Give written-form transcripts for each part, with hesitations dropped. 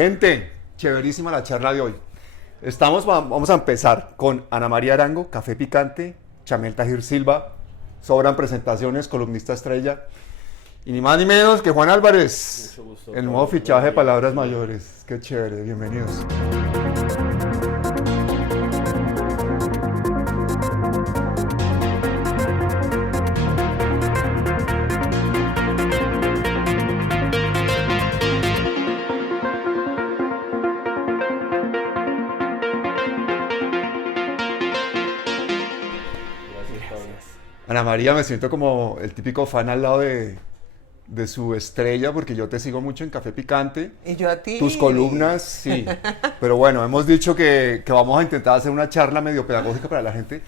Gente, chéverísima la charla de hoy. Vamos a empezar con Ana María Arango, Café Picante, Chamel Tajir Silva, sobran presentaciones, columnista estrella, y ni más ni menos que Juan Álvarez, el nuevo fichaje de Palabras Mayores. Qué chévere, bienvenidos. Ana María, me siento como el típico fan al lado de su estrella, porque yo te sigo mucho en Café Picante. Y yo a ti. Tus columnas, sí. Pero bueno, hemos dicho que vamos a intentar hacer una charla medio pedagógica para la gente,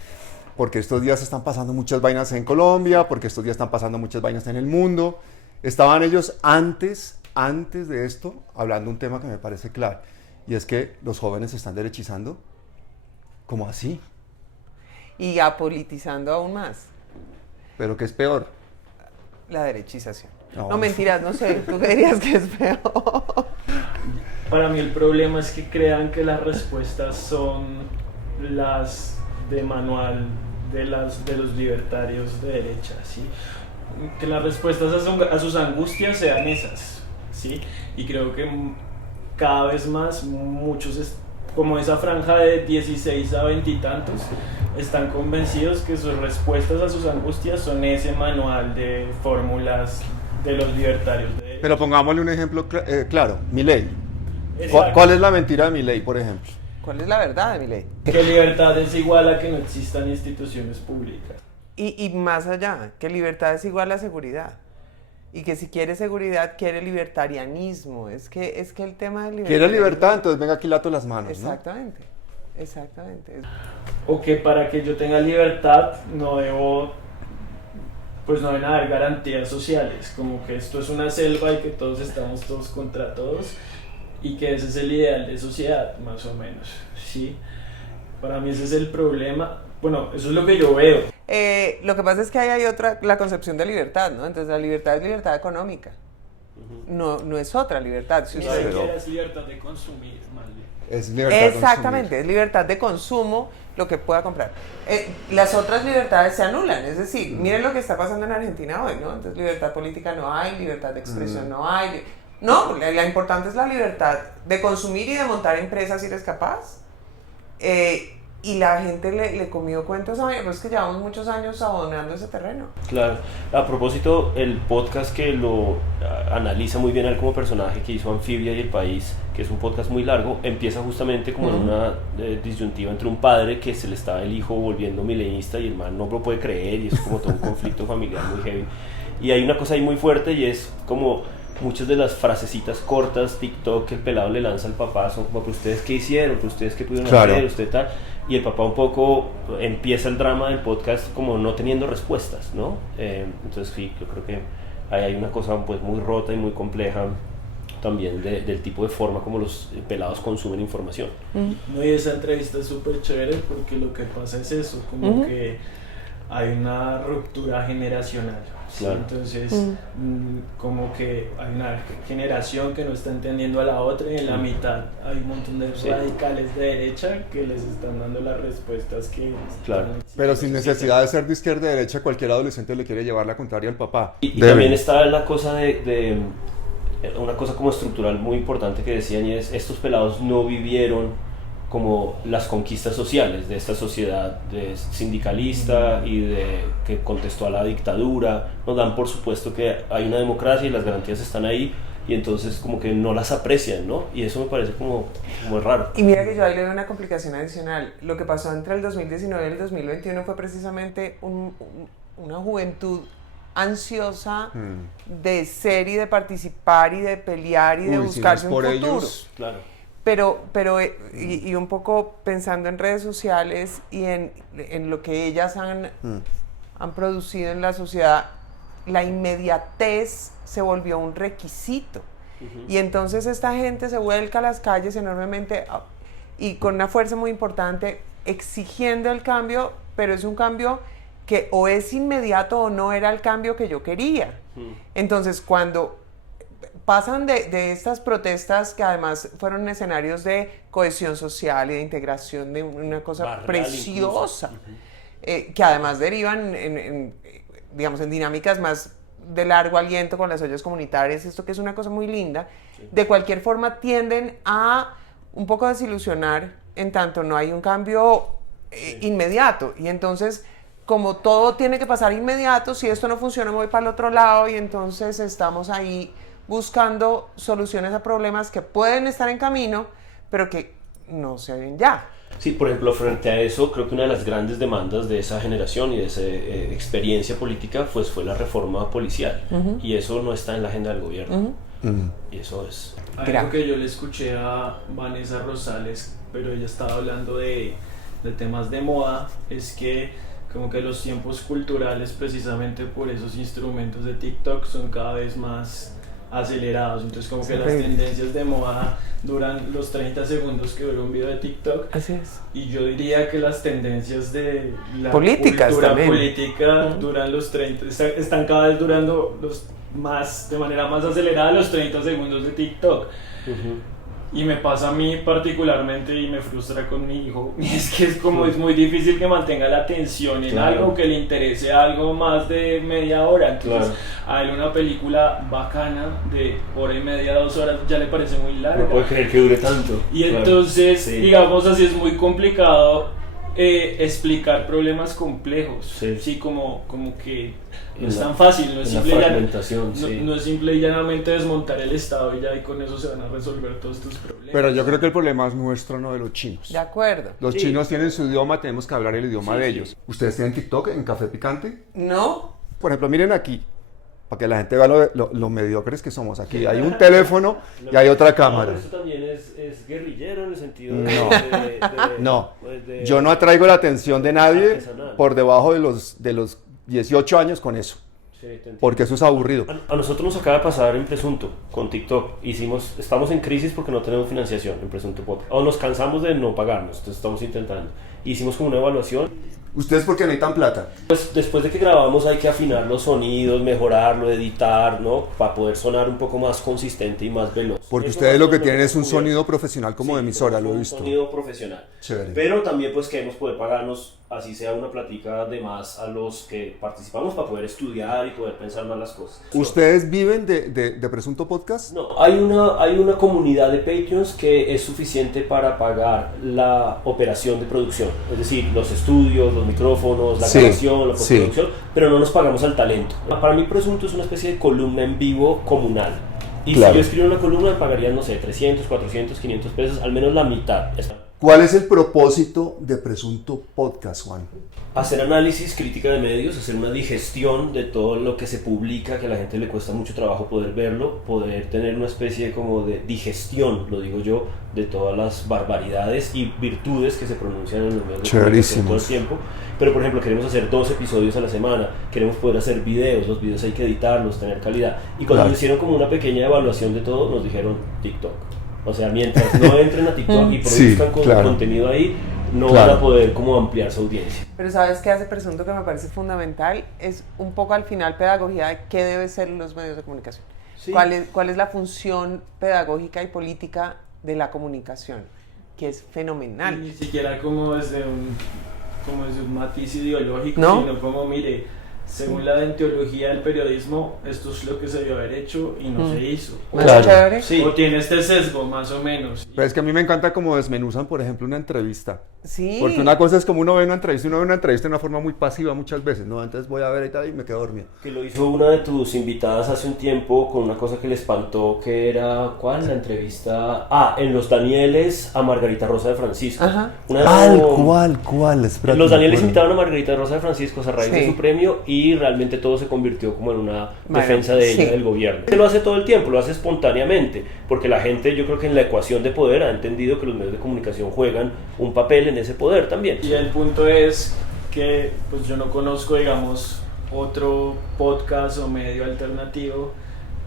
porque estos días están pasando muchas vainas en Colombia, porque estos días están pasando muchas vainas en el mundo. Estaban ellos antes de esto, hablando un tema que me parece clave, y es que los jóvenes se están derechizando. ¿Cómo así? Y apolitizando aún más. ¿Pero qué es peor? La derechización. No. No, mentiras, no sé. ¿Tú qué dirías que es peor? Para mí el problema es que crean que las respuestas son las de manual de los libertarios de derecha, ¿sí? Que las respuestas a sus angustias sean esas, ¿sí? Y creo que cada vez más muchos, como esa franja de 16 a 20 y tantos, están convencidos que sus respuestas a sus angustias son ese manual de fórmulas de los libertarios de derecha. Pero pongámosle un ejemplo claro, Milei. Exacto. ¿Cuál es la mentira de Milei, por ejemplo? ¿Cuál es la verdad de mi ley? Que libertad es igual a que no existan instituciones públicas. Y más allá, que libertad es igual a seguridad. Y que si quiere seguridad, quiere libertarianismo. Es que el tema de libertad... ¿Quiere libertad? Entonces venga aquí lato las manos, Exactamente, exactamente. O que para que yo tenga libertad no deben haber garantías sociales, como que esto es una selva y que todos estamos todos contra todos y que ese es el ideal de sociedad, más o menos, ¿sí? Para mí ese es el problema, bueno, eso es lo que yo veo. Lo que pasa es que ahí hay otra, la concepción de libertad, ¿no? Entonces la libertad es libertad económica. No es otra libertad. Si Ni usted- siquiera es libertad de consumir, más bien. Es libertad de Exactamente, consumir. es libertad de consumo lo que pueda comprar. Las otras libertades se anulan, es decir, miren lo que está pasando en Argentina hoy, ¿no? Entonces libertad política no hay, libertad de expresión no hay. No, la importante es la libertad de consumir y de montar empresas si eres capaz. Y la gente le comió cuentos a mí, pero es que llevamos muchos años abonando ese terreno. Claro, a propósito, el podcast que lo analiza muy bien a él como personaje, que hizo Anfibia y El País, que es un podcast muy largo, empieza justamente como en una disyuntiva entre un padre que se le está el hijo volviendo milenista y el man no lo puede creer y es como todo un conflicto familiar muy heavy. Y hay una cosa ahí muy fuerte y es como muchas de las frasecitas cortas, TikTok, que el pelado le lanza al papá son como, ¿pero ustedes qué hicieron? ¿Pero ustedes qué pudieron hacer? ¿Usted tal? Y el papá un poco empieza el drama del podcast como no teniendo respuestas, ¿no? Entonces sí, yo creo que ahí hay una cosa pues muy rota y muy compleja también del tipo de forma como los pelados consumen información. No, y esa entrevista es súper chévere porque lo que pasa es eso, como que hay una ruptura generacional, ¿sí? Claro. Entonces como que hay una generación que no está entendiendo a la otra y en la mitad hay un montón de radicales de derecha que les están dando las respuestas que Claro. Pero sin necesidad de ser de izquierda o de derecha, cualquier adolescente le quiere llevar la contraria al papá. Y también está la cosa de una cosa como estructural muy importante que decían y es estos pelados no vivieron como las conquistas sociales de esta sociedad sindicalista y que contestó a la dictadura. Nos dan por supuesto que hay una democracia y las garantías están ahí y entonces como que no las aprecian, ¿no? Y eso me parece como raro. Y mira que yo ahí le veo una complicación adicional. Lo que pasó entre el 2019 y el 2021 fue precisamente una juventud ansiosa de ser y de participar y de pelear y de buscarse un futuro. Ellos, claro. Pero y un poco pensando en redes sociales y en lo que ellas han producido en la sociedad, la inmediatez se volvió un requisito. Y entonces esta gente se vuelca a las calles enormemente y con una fuerza muy importante exigiendo el cambio, pero es un cambio que o es inmediato o no era el cambio que yo quería. Entonces cuando pasan de estas protestas que además fueron escenarios de cohesión social y de integración de una cosa Barrial preciosa, incluso. que además derivan digamos, en dinámicas más de largo aliento con las ollas comunitarias, esto que es una cosa muy linda, de cualquier forma tienden a un poco desilusionar en tanto no hay un cambio inmediato. Y entonces, como todo tiene que pasar inmediato, si esto no funciona, me voy para el otro lado, y entonces estamos ahí buscando soluciones a problemas que pueden estar en camino, pero que no se ven ya. Sí, por ejemplo, frente a eso, creo que una de las grandes demandas de esa generación y de esa experiencia política pues, fue la reforma policial. Y eso no está en la agenda del gobierno. Y eso es... Algo que yo le escuché a Vanessa Rosales, pero ella estaba hablando de temas de moda, es que como que los tiempos culturales, precisamente por esos instrumentos de TikTok, son cada vez más acelerados. Entonces como que las tendencias de moda duran los 30 segundos que dura un video de TikTok. Así es. Y yo diría que las tendencias de la políticas cultura también. política duran los 30, están cada vez durando de manera más acelerada los 30 segundos de TikTok. Y me pasa a mí particularmente y me frustra con mi hijo. Y es que es muy difícil que mantenga la atención en algo que le interese algo más de media hora. Entonces, a él una película bacana de hora y media, 2 horas, ya le parece muy larga. No puedo creer que dure tanto. Y entonces, digamos así, es muy complicado explicar problemas complejos. Sí, como que no es tan fácil, no es simple y llanamente desmontar el Estado y ya y con eso se van a resolver todos estos problemas. Pero yo creo que el problema es nuestro, no de los chinos. De acuerdo. Los chinos tienen su idioma, tenemos que hablar el idioma de ellos. ¿Ustedes tienen TikTok en Café Picante? No. Por ejemplo, miren aquí, para que la gente vea lo mediocres que somos. Aquí hay un teléfono y hay otra cámara. No, eso también es guerrillero en el sentido No, yo no atraigo la atención de nadie artesanal. por debajo de los 18 años con eso. Porque eso es aburrido. A nosotros nos acaba de pasar en Presunto con TikTok. Estamos en crisis porque no tenemos financiación en Presunto Podcast. O nos cansamos de no pagarnos, entonces estamos intentando. Hicimos como una evaluación. ¿Ustedes por qué necesitan plata? Pues después de que grabamos hay que afinar los sonidos, mejorarlo, editar, ¿no? Para poder sonar un poco más consistente y más veloz. Porque Eso ustedes lo que nos tienen es un descubierto. sonido profesional como de emisora, lo he visto. Un sonido profesional. Chévere. Pero también pues queremos poder pagarnos, así sea una plática de más a los que participamos para poder estudiar y poder pensar más las cosas. ¿Ustedes viven de Presunto Podcast? No, hay una comunidad de Patreons que es suficiente para pagar la operación de producción, es decir, los estudios, los micrófonos, la grabación, la postproducción, pero no nos pagamos al talento. Para mí Presunto es una especie de columna en vivo comunal. Y si yo escribo una columna me pagarían, no sé, 300, 400, 500 pesos, al menos la mitad. ¿Cuál es el propósito de Presunto Podcast, Juan? Hacer análisis, crítica de medios, hacer una digestión de todo lo que se publica, que a la gente le cuesta mucho trabajo poder verlo, poder tener una especie como de digestión, lo digo yo, de todas las barbaridades y virtudes que se pronuncian en los medios de comunicación todo el tiempo. Pero por ejemplo queremos hacer 2 episodios a la semana, queremos poder hacer videos, los videos hay que editarlos, tener calidad. Y cuando nos hicieron como una pequeña evaluación de todo, nos dijeron TikTok. O sea, mientras no entren a TikTok y produzcan contenido ahí, no van a poder como ampliar su audiencia. Pero ¿sabes qué hace Presunto que me parece fundamental? Es un poco al final pedagogía de qué deben ser los medios de comunicación. Sí. ¿Cuál es la función pedagógica y política de la comunicación? Que es fenomenal. Ni siquiera como desde un matiz ideológico, sino como, mire, según la deontología del periodismo, esto es lo que se debió haber hecho y no se hizo. Claro. Sí. O tiene este sesgo, más o menos. Pero es que a mí me encanta como desmenuzan, por ejemplo, una entrevista. Sí. Porque una cosa es como uno ve una entrevista de una forma muy pasiva muchas veces, ¿no? Antes voy a ver y tal y me quedo dormido. Que lo hizo una de tus invitadas hace un tiempo con una cosa que le espantó, que era, ¿cuál? La entrevista... en Los Danieles a Margarita Rosa de Francisco. Ajá. ¿Cuál? Espérate, Los Danieles invitaron a Margarita Rosa de Francisco a raíz de su premio y realmente todo se convirtió como en una defensa de ella, del gobierno. Lo hace todo el tiempo, lo hace espontáneamente, porque la gente, yo creo que en la ecuación de poder ha entendido que los medios de comunicación juegan un papel en ese poder también. Y el punto es que pues yo no conozco, digamos, otro podcast o medio alternativo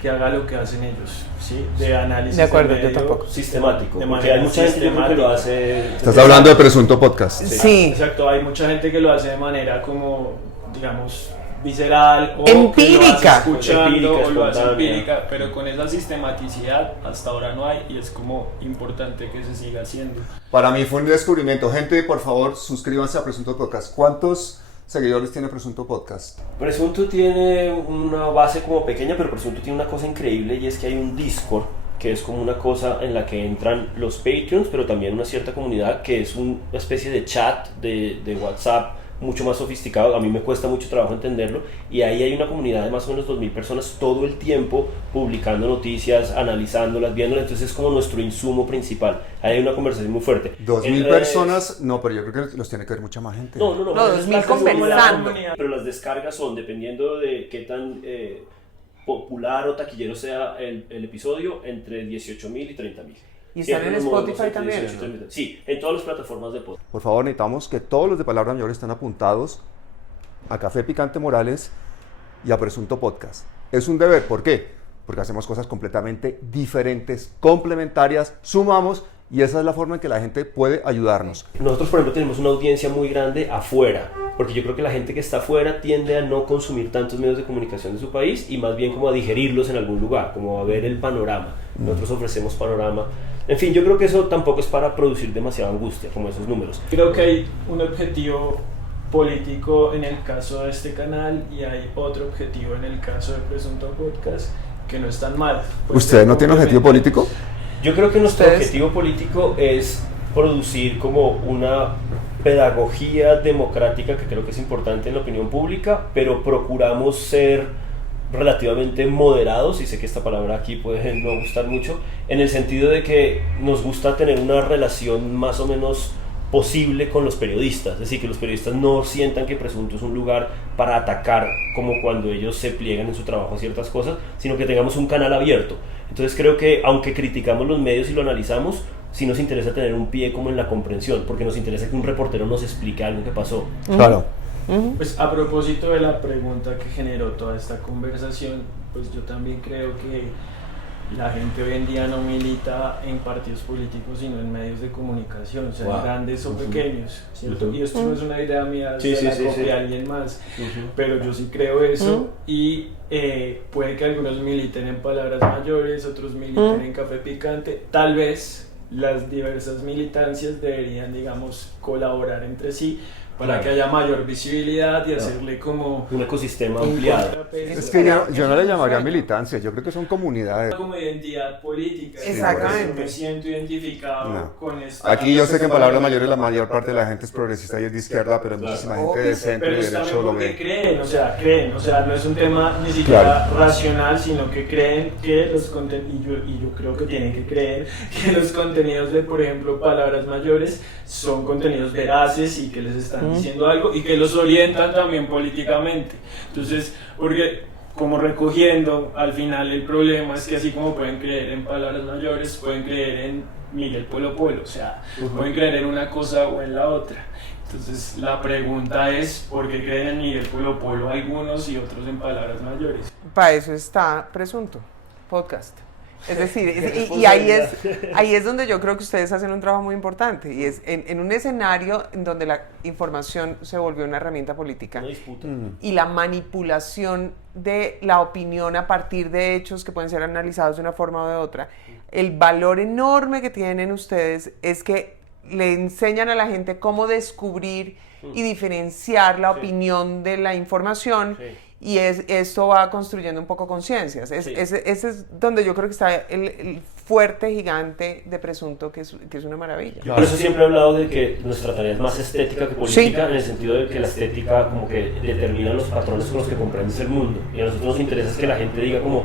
que haga lo que hacen ellos, ¿sí? De análisis de acuerdo, de medio, yo tampoco. Sistemático, de porque hay mucha gente que lo hace... Estás hablando de Presunto Podcast. Sí. Exacto, hay mucha gente que lo hace de manera como, digamos, visceral o empírica. que lo hace escuchando Empírica, o lo hace espontánea. empírica, pero con esa sistematicidad hasta ahora no hay y es como importante que se siga haciendo. Para mí fue un descubrimiento. Gente, por favor, suscríbanse a Presunto Podcast. ¿Cuántos seguidores tiene Presunto Podcast? Presunto tiene una base como pequeña, pero Presunto tiene una cosa increíble y es que hay un Discord que es como una cosa en la que entran los Patreons, pero también una cierta comunidad que es una especie de chat de WhatsApp mucho más sofisticado. A mí me cuesta mucho trabajo entenderlo y ahí hay una comunidad de más o menos 2000 personas todo el tiempo publicando noticias, analizándolas, viéndolas, entonces es como nuestro insumo principal. Ahí hay una conversación muy fuerte. 2000 personas, no, pero yo creo que los tiene que ver mucha más gente. No, No, las 2000 descargas son como la conversando. comunidad, pero las descargas son dependiendo de qué tan popular o taquillero sea el episodio, entre 18.000 y 30.000. ¿Y están Siempre en nos movemos Spotify entre también? 18 y 30.000. Sí, en todas las plataformas de podcast. Por favor, necesitamos que todos los de Palabra Mayor estén apuntados a Café Picante Morales y a Presunto Podcast. Es un deber, ¿por qué? Porque hacemos cosas completamente diferentes, complementarias, sumamos y esa es la forma en que la gente puede ayudarnos. Nosotros, por ejemplo, tenemos una audiencia muy grande afuera, porque yo creo que la gente que está afuera tiende a no consumir tantos medios de comunicación de su país y más bien como a digerirlos en algún lugar, como a ver el panorama. Nosotros ofrecemos panorama. En fin, yo creo que eso tampoco es para producir demasiada angustia, como esos números. Creo que hay un objetivo político en el caso de este canal y hay otro objetivo en el caso de Presunto Podcast que no están mal. ¿Usted no tiene objetivo político? Yo creo que nuestro ¿Ustedes? objetivo político es producir como una pedagogía democrática que creo que es importante en la opinión pública, pero procuramos ser relativamente moderados, y sé que esta palabra aquí puede no gustar mucho, en el sentido de que nos gusta tener una relación más o menos posible con los periodistas, es decir, que los periodistas no sientan que Presunto es un lugar para atacar como cuando ellos se pliegan en su trabajo a ciertas cosas, sino que tengamos un canal abierto. Entonces creo que aunque criticamos los medios y lo analizamos, sí nos interesa tener un pie como en la comprensión, porque nos interesa que un reportero nos explique algo que pasó. Claro. Pues a propósito de la pregunta que generó toda esta conversación, pues yo también creo que la gente hoy en día no milita en partidos políticos sino en medios de comunicación, sean Wow. grandes o pequeños, ¿cierto? Y esto no es una idea mía, Sí, se sí, la sí, copia sí. alguien más, pero yo sí creo eso y puede que algunos militen en Palabras Mayores, otros militen en Café Picante, tal vez las diversas militancias deberían, digamos, colaborar entre sí para Claro. que haya mayor visibilidad y hacerle como Un ecosistema un ampliado. contrapeso. Es que yo no le llamaría militancia, yo creo que son comunidades. Como identidad política. Exactamente. Me siento identificado No. con esta. Aquí yo sé que en Palabras Mayores la mayor parte de la gente es progresista y es de izquierda, pero muchísima gente de centro y Pero de es también derecho lo porque ve. creen, o sea, no es un tema ni siquiera Claro. racional, sino que creen que los contenidos, y yo creo que tienen que creer que los contenidos de, por ejemplo, Palabras Mayores son contenidos veraces y que les están diciendo algo y que los orientan también políticamente. Entonces, porque como recogiendo, al final el problema es que así como pueden creer en Palabras Mayores, pueden creer en Miguel Polo Polo, o sea, pueden creer en una cosa o en la otra. Entonces la pregunta es, ¿por qué creen en Miguel Polo Polo algunos y otros en Palabras Mayores? Para eso está Presunto Podcast. Es decir, y ahí es donde yo creo que ustedes hacen un trabajo muy importante, y es en un escenario en donde la información se volvió una herramienta política Una disputa. y la manipulación de la opinión a partir de hechos que pueden ser analizados de una forma o de otra. El valor enorme que tienen ustedes es que le enseñan a la gente cómo descubrir y diferenciar la opinión de la información. Sí. Y esto va construyendo un poco conciencias. Sí. Ese es donde yo creo que está el fuerte gigante de Presunto, que es una maravilla. Yo por eso siempre he hablado de que nuestra tarea es más estética que política, en el sentido de que la estética como que determina los patrones con los que comprendes el mundo. Y a nosotros nos interesa es que la gente diga como,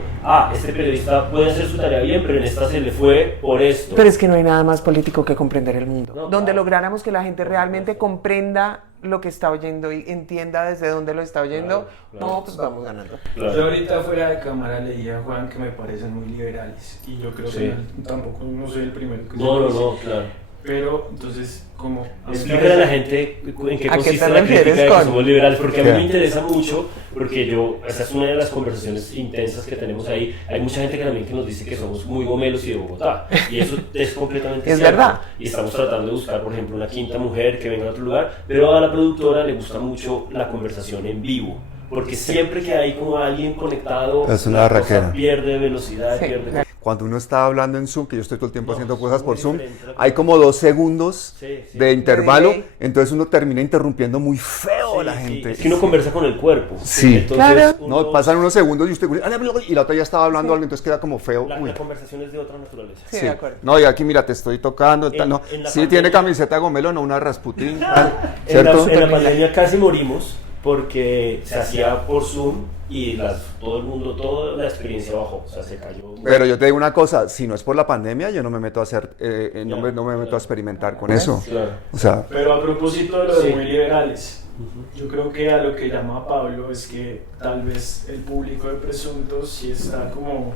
este periodista puede hacer su tarea bien, pero en esta se le fue por esto. Pero es que no hay nada más político que comprender el mundo. No, donde claro. lográramos que la gente realmente comprenda lo que está oyendo y entienda desde dónde lo está oyendo, Claro. no, pues vamos ganando. Claro. Yo ahorita fuera de cámara leía a Juan que me parecen muy liberales y yo creo Sí. que tampoco no soy el primero que No, lo no, dice. no, claro. Pero entonces como Explícale a la gente en qué ¿A qué consiste te la refieres crítica de que con? somos liberales, porque a mí ¿Qué? me interesa mucho, porque esa es una de las conversaciones intensas que tenemos ahí. Hay mucha gente que también que nos dice que somos muy gomelos y de Bogotá, y eso es completamente Es cierto. verdad. Y estamos tratando de buscar, por ejemplo, una quinta mujer que venga a otro lugar, pero a la productora le gusta mucho la conversación en vivo. porque siempre que hay como alguien conectado, Es una la raquera. cosa pierde velocidad, Sí. pierde... Cuando uno está hablando en Zoom, que yo estoy todo el tiempo No, haciendo es cosas muy por Zoom, diferente. hay como 2 segundos Sí, sí. de intervalo, delay. entonces uno termina interrumpiendo muy feo a la Sí, sí. gente. Es que uno conversa con el cuerpo. Sí. Entonces, Claro. No, uno- pasan unos segundos y usted y la otra ya estaba hablando Sí. algo, entonces queda como feo. la, Uy. la conversación es de otra naturaleza. Sí, de acuerdo. No, y aquí mira, te estoy tocando. En- No. en la Sí, pandemia- tiene camiseta de Gomelo, no una Rasputín. En la, ¿Cierto? en la pandemia casi morimos porque se hacía por Zoom y todo el mundo, toda la experiencia bajó, o sea, se cayó. Pero yo te digo una cosa, si no es por la pandemia, yo no me meto a hacer, no me meto a experimentar con eso. Claro. O sea, Pero a propósito de lo de Sí. muy liberales, yo creo que a lo que llama Pablo es que tal vez el público de Presuntos sí está como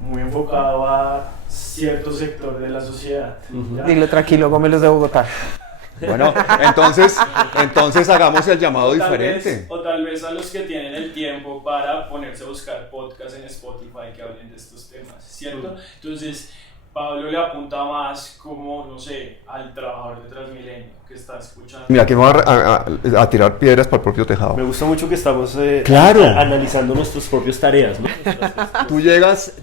muy enfocado a cierto sector de la sociedad. Ujú. ¿ya? Dilo tranquilo, Gómelos de Bogotá. bueno, entonces hagamos el llamado diferente. O tal vez a los que tienen el tiempo para ponerse a buscar podcasts en Spotify que hablen de estos temas, ¿cierto? Entonces, Pablo le apunta más como, no sé, al trabajador de Transmilenio que está escuchando. Mira, aquí me voy a tirar piedras para el propio tejado. Me gusta mucho que estamos Claro. analizando nuestras propias tareas, ¿no?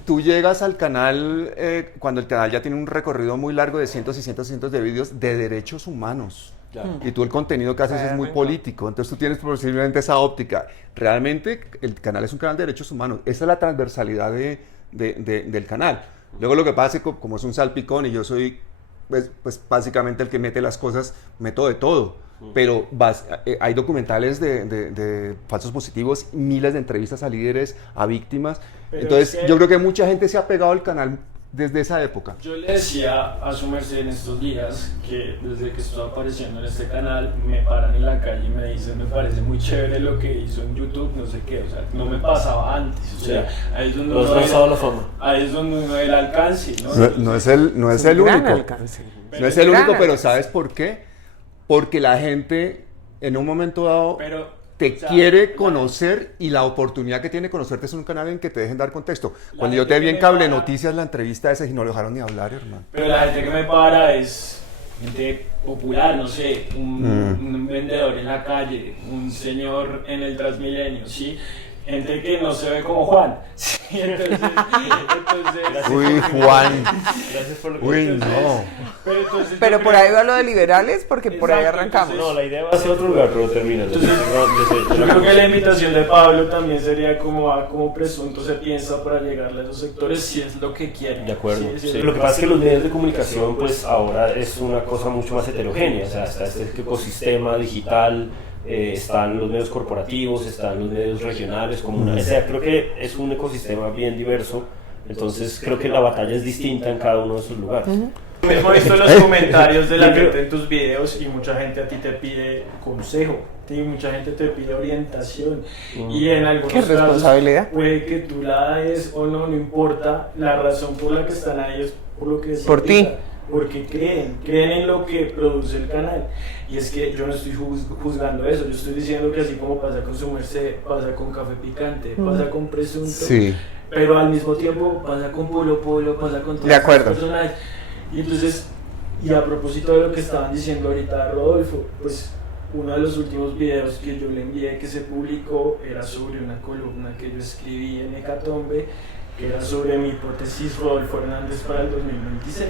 Tú llegas al canal cuando el canal ya tiene un recorrido muy largo de cientos y cientos y cientos de vídeos de derechos humanos. Y tú el contenido que haces es muy Realmente. político, entonces tú tienes posiblemente esa óptica. Realmente el canal es un canal de derechos humanos, esa es la transversalidad del canal. Luego lo que pasa es que como es un salpicón y yo soy pues básicamente el que mete las cosas, meto de todo. Pero hay documentales de falsos positivos, miles de entrevistas a líderes, a víctimas. Pero Entonces es que- yo creo que mucha gente se ha pegado al canal desde esa época. Yo le decía a su merced en estos días que desde que estoy apareciendo en este canal me paran en la calle y me dicen me parece muy chévere lo que hizo en YouTube, no sé qué, o sea, no me pasaba antes, o sea, ahí es donde Lo has uno ve- lanzado a la fama. ahí es donde uno ve el alcance, ¿no? No es el Un gran único. alcance. No es el Gran único, pero alcance. ¿sabes por qué? Porque la gente en un momento dado Pero, te o sea, quiere conocer y la oportunidad que tiene de conocerte es un canal en que te dejen dar contexto. Cuando yo gente te vi que en me Cable para- Noticias la entrevista esa y no lo dejaron ni hablar, hermano. Pero la gente que me para es gente popular, no sé, un vendedor en la calle, un señor en el Transmilenio, ¿sí? Gente que no se ve como Juan. ¿Sí? Entonces, Uy, Juan. Gracias por lo que Uy, entonces- no. Pero yo por creo- ahí va lo de liberales, porque por ahí Exacto, arrancamos. No, la idea va hacia otro lugar, pero termina. Entonces, Yo creo que la invitación de Pablo también sería como a cómo Presunto se piensa para llegarle a esos sectores si es lo que quieren. De acuerdo. Sí, Sí. sí. Lo que pasa es que los medios de comunicación, pues ahora es una cosa mucho más heterogénea. O sea, está este ecosistema digital, están los medios corporativos, están los medios regionales, comunales. O sea, creo que es un ecosistema bien diverso. Entonces, creo que la batalla es distinta en cada uno de esos lugares. Hemos visto los comentarios de la gente en tus videos y mucha gente a ti te pide consejo, y mucha gente te pide orientación y en algunos Qué casos responsabilidad. puede que tú la des o no, no importa, la razón por la que están ahí es por lo que se Por ti. piensa, porque creen en lo que produce el canal y es que yo no estoy juzgando eso, yo estoy diciendo que así como pasa con Su Merced, pasa con Café Picante, pasa con Presunto, Sí. pero al mismo tiempo pasa con Polo Polo, pasa con todos De acuerdo. estos personajes. Y entonces, y a propósito de lo que estaban diciendo ahorita Rodolfo, pues uno de los últimos videos que yo le envié que se publicó era sobre una columna que yo escribí en Hecatombe, que era sobre mi hipótesis Rodolfo Hernández para el 2026,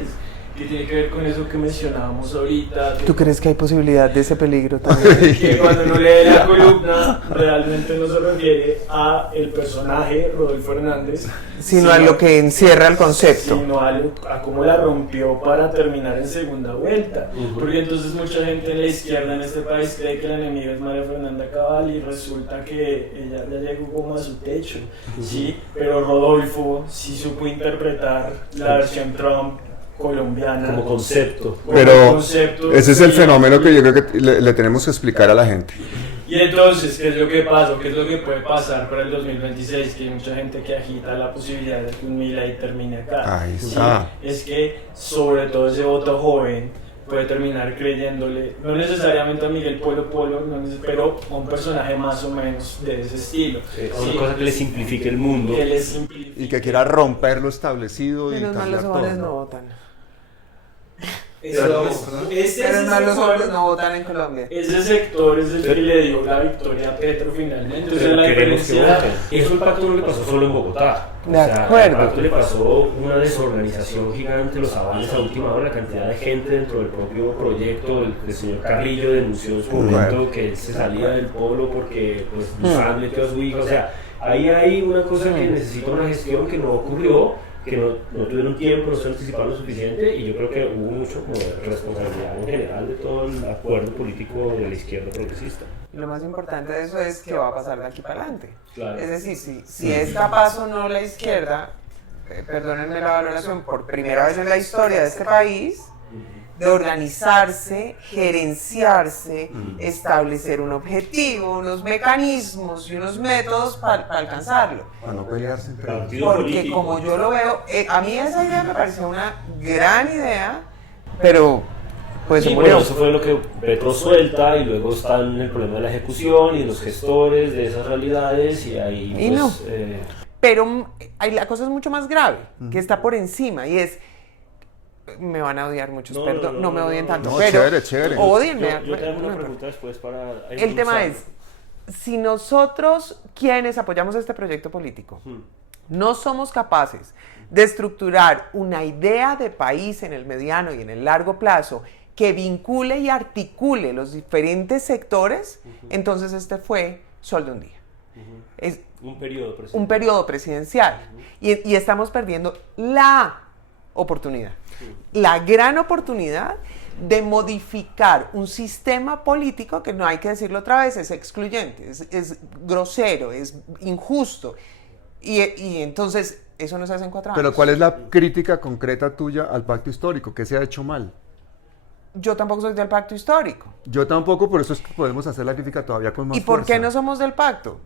que tiene que ver con eso que mencionábamos ahorita. ¿Tú crees que hay posibilidad de ese peligro también? Que cuando uno lee la columna realmente no se refiere a el personaje Rodolfo Hernández, Sino a lo que encierra el concepto. sino a cómo la rompió para terminar en segunda vuelta. Porque entonces mucha gente en la izquierda en este país cree que la enemiga es María Fernanda Cabal y resulta que ella ya llegó como a su techo, ¿sí? Pero Rodolfo sí supo interpretar la versión Trump colombiana Como concepto. como Pero concepto. ese es el fenómeno que yo creo que le tenemos que explicar a la gente. Y entonces, ¿qué es lo que pasa? ¿Qué es lo que puede pasar para el 2026? Que hay mucha gente que agita la posibilidad de que un Milei termine acá. Ahí ¿sí? está. Es que, sobre todo ese voto joven, puede terminar creyéndole, no necesariamente a Miguel Polo Polo, pero a un personaje más o menos de ese estilo. Una ¿sí? cosa que le simplifique el mundo. Que le simplifique. Y que quiera romper lo establecido y Menos mal cambiar los jóvenes no todo. votan. Eso, Pero más los hombres no votan en Colombia. ese sector es el que le dio la victoria a Petro finalmente. Entonces Pero la queremos que diferencia... voten. Eso el pacto no le pasó solo en Bogotá. De acuerdo. El pacto le pasó una desorganización gigante, los avales a última hora, la cantidad de gente dentro del propio proyecto. El señor Carrillo denunció en su momento que él se salía del polo porque pues Dusan metió a su hija. O sea, ahí hay una cosa que necesita una gestión que no ocurrió, que no tuvieron tiempo, no se anticiparon lo suficiente, y yo creo que hubo mucho como de responsabilidad en general de todo el acuerdo político de la izquierda progresista. Y lo más importante de eso es qué va a pasar de aquí para adelante. Claro. Es decir, si es capaz o no la izquierda, perdónenme la valoración, por primera vez en la historia de este país, de organizarse, gerenciarse, establecer un objetivo, unos mecanismos y unos métodos para alcanzarlo. Para no pelearse entre ellos. Partido Porque político. como yo lo veo, a mí esa idea me pareció una gran idea, pero pues Y se bueno, murió. eso fue lo que Petro suelta, y luego están el problema de la ejecución y los gestores de esas realidades, y ahí Y pues, no. Pero la cosa es mucho más grave, que está por encima, y es, me van a odiar muchos, No, perdón, no, no, me no, odien no, tanto, no, pero chévere. odienme. yo te hago no una me pregunta después para... El tema es, si nosotros, quienes apoyamos este proyecto político, no somos capaces de estructurar una idea de país en el mediano y en el largo plazo que vincule y articule los diferentes sectores, entonces este fue sol de un día. Es un periodo presidencial. un periodo presidencial. Y estamos perdiendo la oportunidad, la gran oportunidad de modificar un sistema político que, no hay que decirlo otra vez, es excluyente, es grosero, es injusto. Y entonces eso no se hace en 4 años. Pero ¿cuál es la crítica concreta tuya al pacto histórico? ¿Qué se ha hecho mal? Yo tampoco soy del pacto histórico. Yo tampoco, por eso es que podemos hacer la crítica todavía con más ¿Y por fuerza. qué no somos del pacto?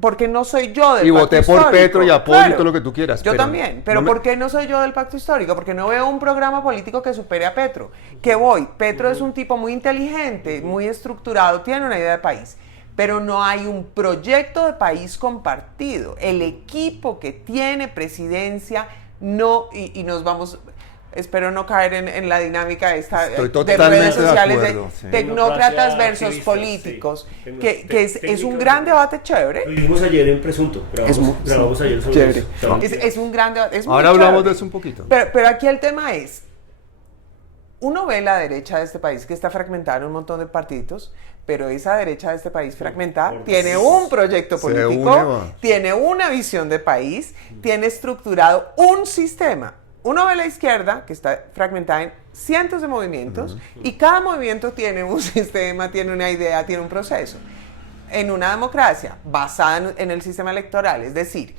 ¿Por qué no soy yo del Y pacto voté por histórico? Petro y apoyo Claro, y todo lo que tú quieras. Yo también, pero no me- ¿por qué no soy yo del pacto histórico? Porque no veo un programa político que supere a Petro. ¿Qué voy? Petro es un tipo muy inteligente, muy estructurado, tiene una idea de país, pero no hay un proyecto de país compartido. El equipo que tiene presidencia no, y nos vamos... Espero no caer en la dinámica esta Estoy de totalmente redes de sociales acuerdo, sí. tecnócratas Democracia versus activista, políticos, sí. que es un gran debate chévere. Lo hicimos ayer en Presunto, grabamos ayer sobre Chévere. eso. Es un gran debate. Es muy Ahora hablamos chévere. de eso un poquito. Pero aquí el tema es, uno ve la derecha de este país que está fragmentada en un montón de partidos, pero esa derecha de este país fragmentada tiene un proyecto Se une, político, va. tiene una visión de país, tiene estructurado un sistema. Uno ve la izquierda, que está fragmentada en cientos de movimientos, y cada movimiento tiene un sistema, tiene una idea, tiene un proceso. En una democracia basada en el sistema electoral, es decir,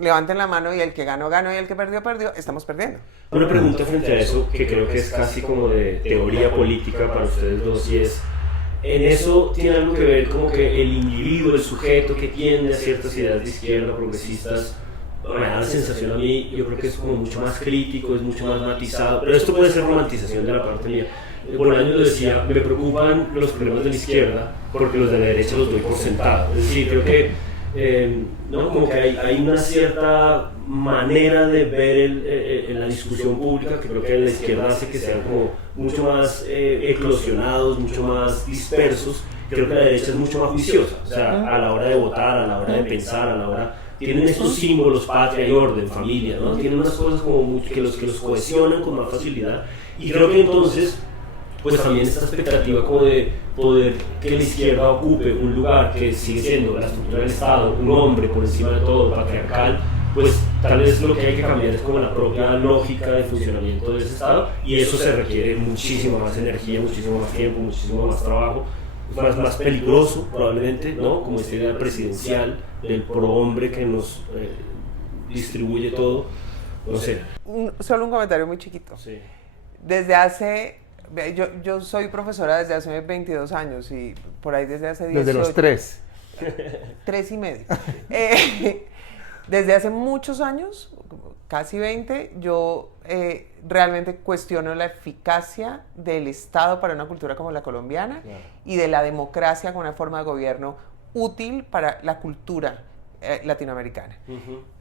levanten la mano y el que ganó, ganó y el que perdió, perdió, estamos perdiendo. Una pregunta frente a eso que creo que es casi como de teoría política para ustedes dos, y es, en eso tiene algo que ver como que el individuo, el sujeto que tiende a ciertas ideas de izquierda, progresistas, me da la sensación a mí, yo creo que es como mucho más crítico, es mucho más matizado, pero esto puede ser romantización de la parte mía. Por años decía, me preocupan los problemas de la izquierda porque los de la derecha los doy por sentado. Es decir, creo que ¿no? Como que hay una cierta manera de ver en la discusión pública que creo que la izquierda hace que sean como mucho más eclosionados, mucho más dispersos. Creo que la derecha es mucho más juiciosa, o sea, a la hora de votar, a la hora de pensar, a la hora... Tienen estos símbolos, patria y orden, familia, ¿no? Tienen unas cosas como que los cohesionan con más facilidad, y creo que entonces pues también esta expectativa como de poder que la izquierda ocupe un lugar que sigue siendo la estructura del Estado, un hombre por encima de todo, patriarcal, pues tal vez lo que hay que cambiar es como la propia lógica de funcionamiento de ese Estado, y eso se requiere muchísima más energía, muchísimo más tiempo, muchísimo más trabajo, más peligroso probablemente, ¿no? Como esta idea presidencial del prohombre que nos distribuye todo, no sé. Solo un comentario muy chiquito. Sí. Desde hace... Yo soy profesora desde hace 22 años y por ahí desde hace 18. Desde los 3. 3 y medio. Desde hace muchos años, casi 20, yo realmente cuestiono la eficacia del Estado para una cultura como la colombiana, claro, y de la democracia como una forma de gobierno útil para la cultura latinoamericana.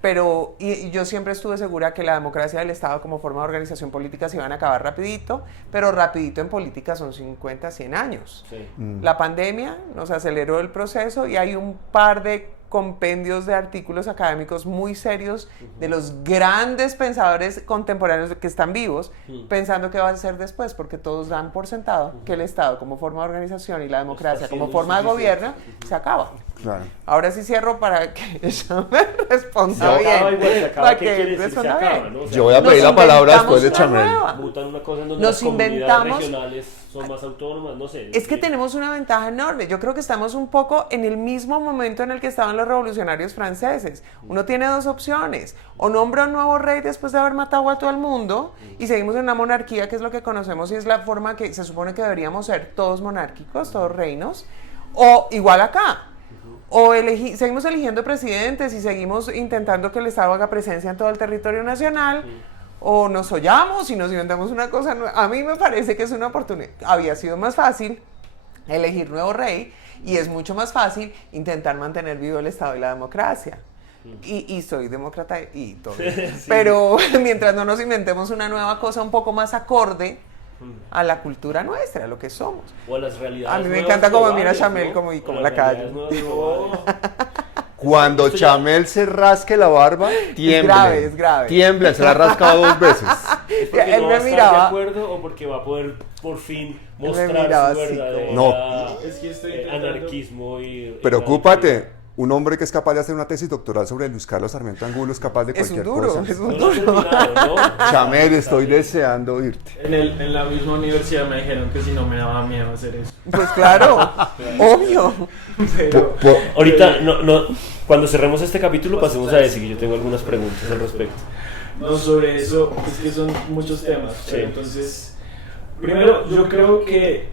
Pero y yo siempre estuve segura que la democracia del Estado como forma de organización política se iban a acabar rapidito, pero rapidito en política son 50, 100 años. Sí. La pandemia nos aceleró el proceso y hay un par de compendios de artículos académicos muy serios de los grandes pensadores contemporáneos que están vivos, pensando qué va a ser después, porque todos dan por sentado que el Estado como forma de organización y la democracia como forma de gobierno se acaba. Claro. Ahora sí cierro para que ella me responda Se bien. acaba igual, se acaba. Para ¿Qué que quiere decir se responda acaba, bien. no? O sea, Yo voy a Nos pedir la palabra inventamos después de una Chamel. nueva. mutan una cosa en donde Nos las comunidades inventamos- regionales son más autónomas, no sé. Es que tenemos una ventaja enorme. Yo creo que estamos un poco en el mismo momento en el que estaban los revolucionarios franceses. Uno tiene dos opciones. O nombra un nuevo rey después de haber matado a todo el mundo y seguimos en una monarquía, que es lo que conocemos y es la forma que se supone que deberíamos ser todos monárquicos, todos reinos. O igual acá. O seguimos eligiendo presidentes y seguimos intentando que el Estado haga presencia en todo el territorio nacional. O nos hollamos y nos inventamos una cosa nueva. A mí me parece que es una oportunidad. Había sido más fácil elegir nuevo rey y es mucho más fácil intentar mantener vivo el Estado y la democracia. Y soy demócrata y todo. Pero mientras no nos inventemos una nueva cosa un poco más acorde a la cultura nuestra, a lo que somos. O a las realidades. A mí me nuevas encanta cómo mira globales, Chamel ¿no? como y O como las la calle. realidades nuevas globales. Cuando Esto ya- Chamel se rasque la barba, tiemblen. es grave. Tiemblen, se la ha rascado 2 veces. ¿Es porque Él no me va a estar miraba- de acuerdo o porque va a poder por fin me mostrar miraba su así verdadera como- Es que estoy intentando- anarquismo y Preocúpate, un hombre que es capaz de hacer una tesis doctoral sobre Luis Carlos Sarmiento Angulo es capaz de Es un cualquier duro, cosa. es No un lo has duro. terminado, ¿no? Chamel, estoy deseando oírte. En la misma universidad me dijeron que si no me daba miedo hacer eso. Pues claro, obvio. Pero Ahorita, cuando cerremos este capítulo, pasemos a ese, que yo tengo algunas preguntas al respecto. no, sobre eso, es que son muchos temas. Sí. Pero entonces, primero, yo creo que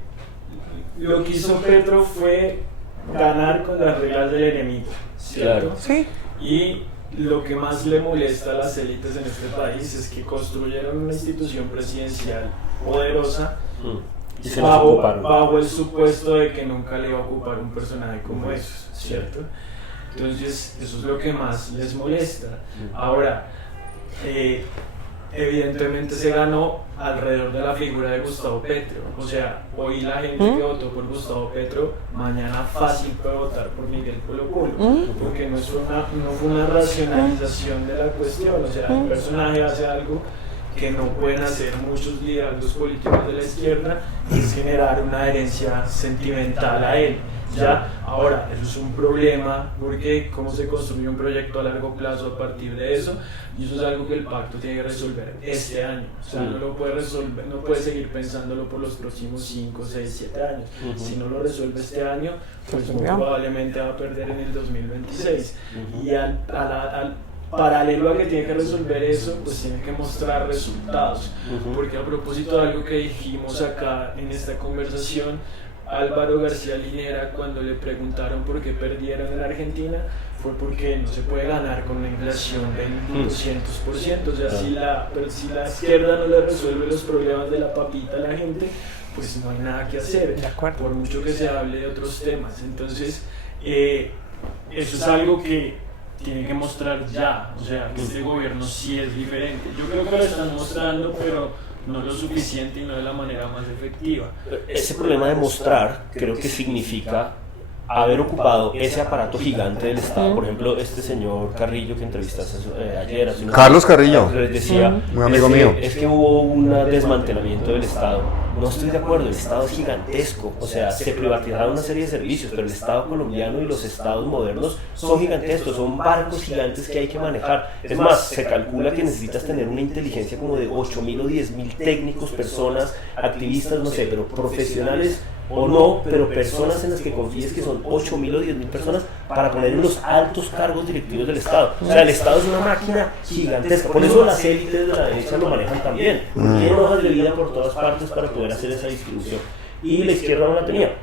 lo que hizo Petro fue ganar con las reglas del enemigo, ¿cierto? Claro. Sí. Y lo que más le molesta a las élites en este país es que construyeron una institución presidencial poderosa Y se las ocuparon. bajo el supuesto de que nunca le iba a ocupar un personaje como esos, ¿cierto? Entonces, eso es lo que más les molesta. Ahora, evidentemente se ganó alrededor de la figura de Gustavo Petro. O sea, hoy la gente que votó por Gustavo Petro, mañana fácil puede votar por Miguel Polo Polo, porque no fue una racionalización de la cuestión. O sea, el personaje hace algo que no pueden hacer muchos liderazgos políticos de la izquierda, y es generar una herencia sentimental a él. Ya, ahora, eso es un problema porque cómo se construye un proyecto a largo plazo a partir de eso, y eso es algo que el pacto tiene que resolver este año. O sea, no lo puede resolver, no puede seguir pensándolo por los próximos 5, 6, 7 años. Si no lo resuelve este año, pues muy probablemente va a perder en el 2026. Y al paralelo a que tiene que resolver eso, pues tiene que mostrar resultados. Porque a propósito de algo que dijimos acá en esta conversación, Álvaro García Linera, cuando le preguntaron por qué perdieron en Argentina, fue porque no se puede ganar con una inflación del 200%. O sea, si la izquierda no le resuelve los problemas de la papita a la gente, pues no hay nada que hacer, De acuerdo. por mucho que se hable de otros temas. Entonces, eso es algo que tiene que mostrar ya, o sea, que este gobierno sí es diferente. Yo creo que lo están mostrando, pero no lo suficiente y no de la manera más efectiva. Ese problema de mostrar creo que significa haber ocupado ese aparato gigante del Estado. Por ejemplo, este señor Carrillo que entrevistaste ayer, hace unos Carlos Carrillo. días, decía, Un amigo es que- mío. es que hubo un desmantelamiento del Estado. No estoy de acuerdo, el Estado es gigantesco, o sea, se privatizaron una serie de servicios, pero el Estado colombiano y los estados modernos son gigantescos, son barcos gigantes que hay que manejar. Es más, se calcula que necesitas tener una inteligencia como de 8.000 o 10.000 técnicos, personas, activistas, no sé, pero profesionales o no, pero personas en las que confíes que son 8.000 o 10.000 personas para poner en los altos cargos directivos del Estado. O sea, el Estado es una máquina gigantesca, por eso las élites de la derecha lo manejan también. Tienen hojas de vida por todas partes para poder hacer esa distribución. Y la izquierda no la tenía.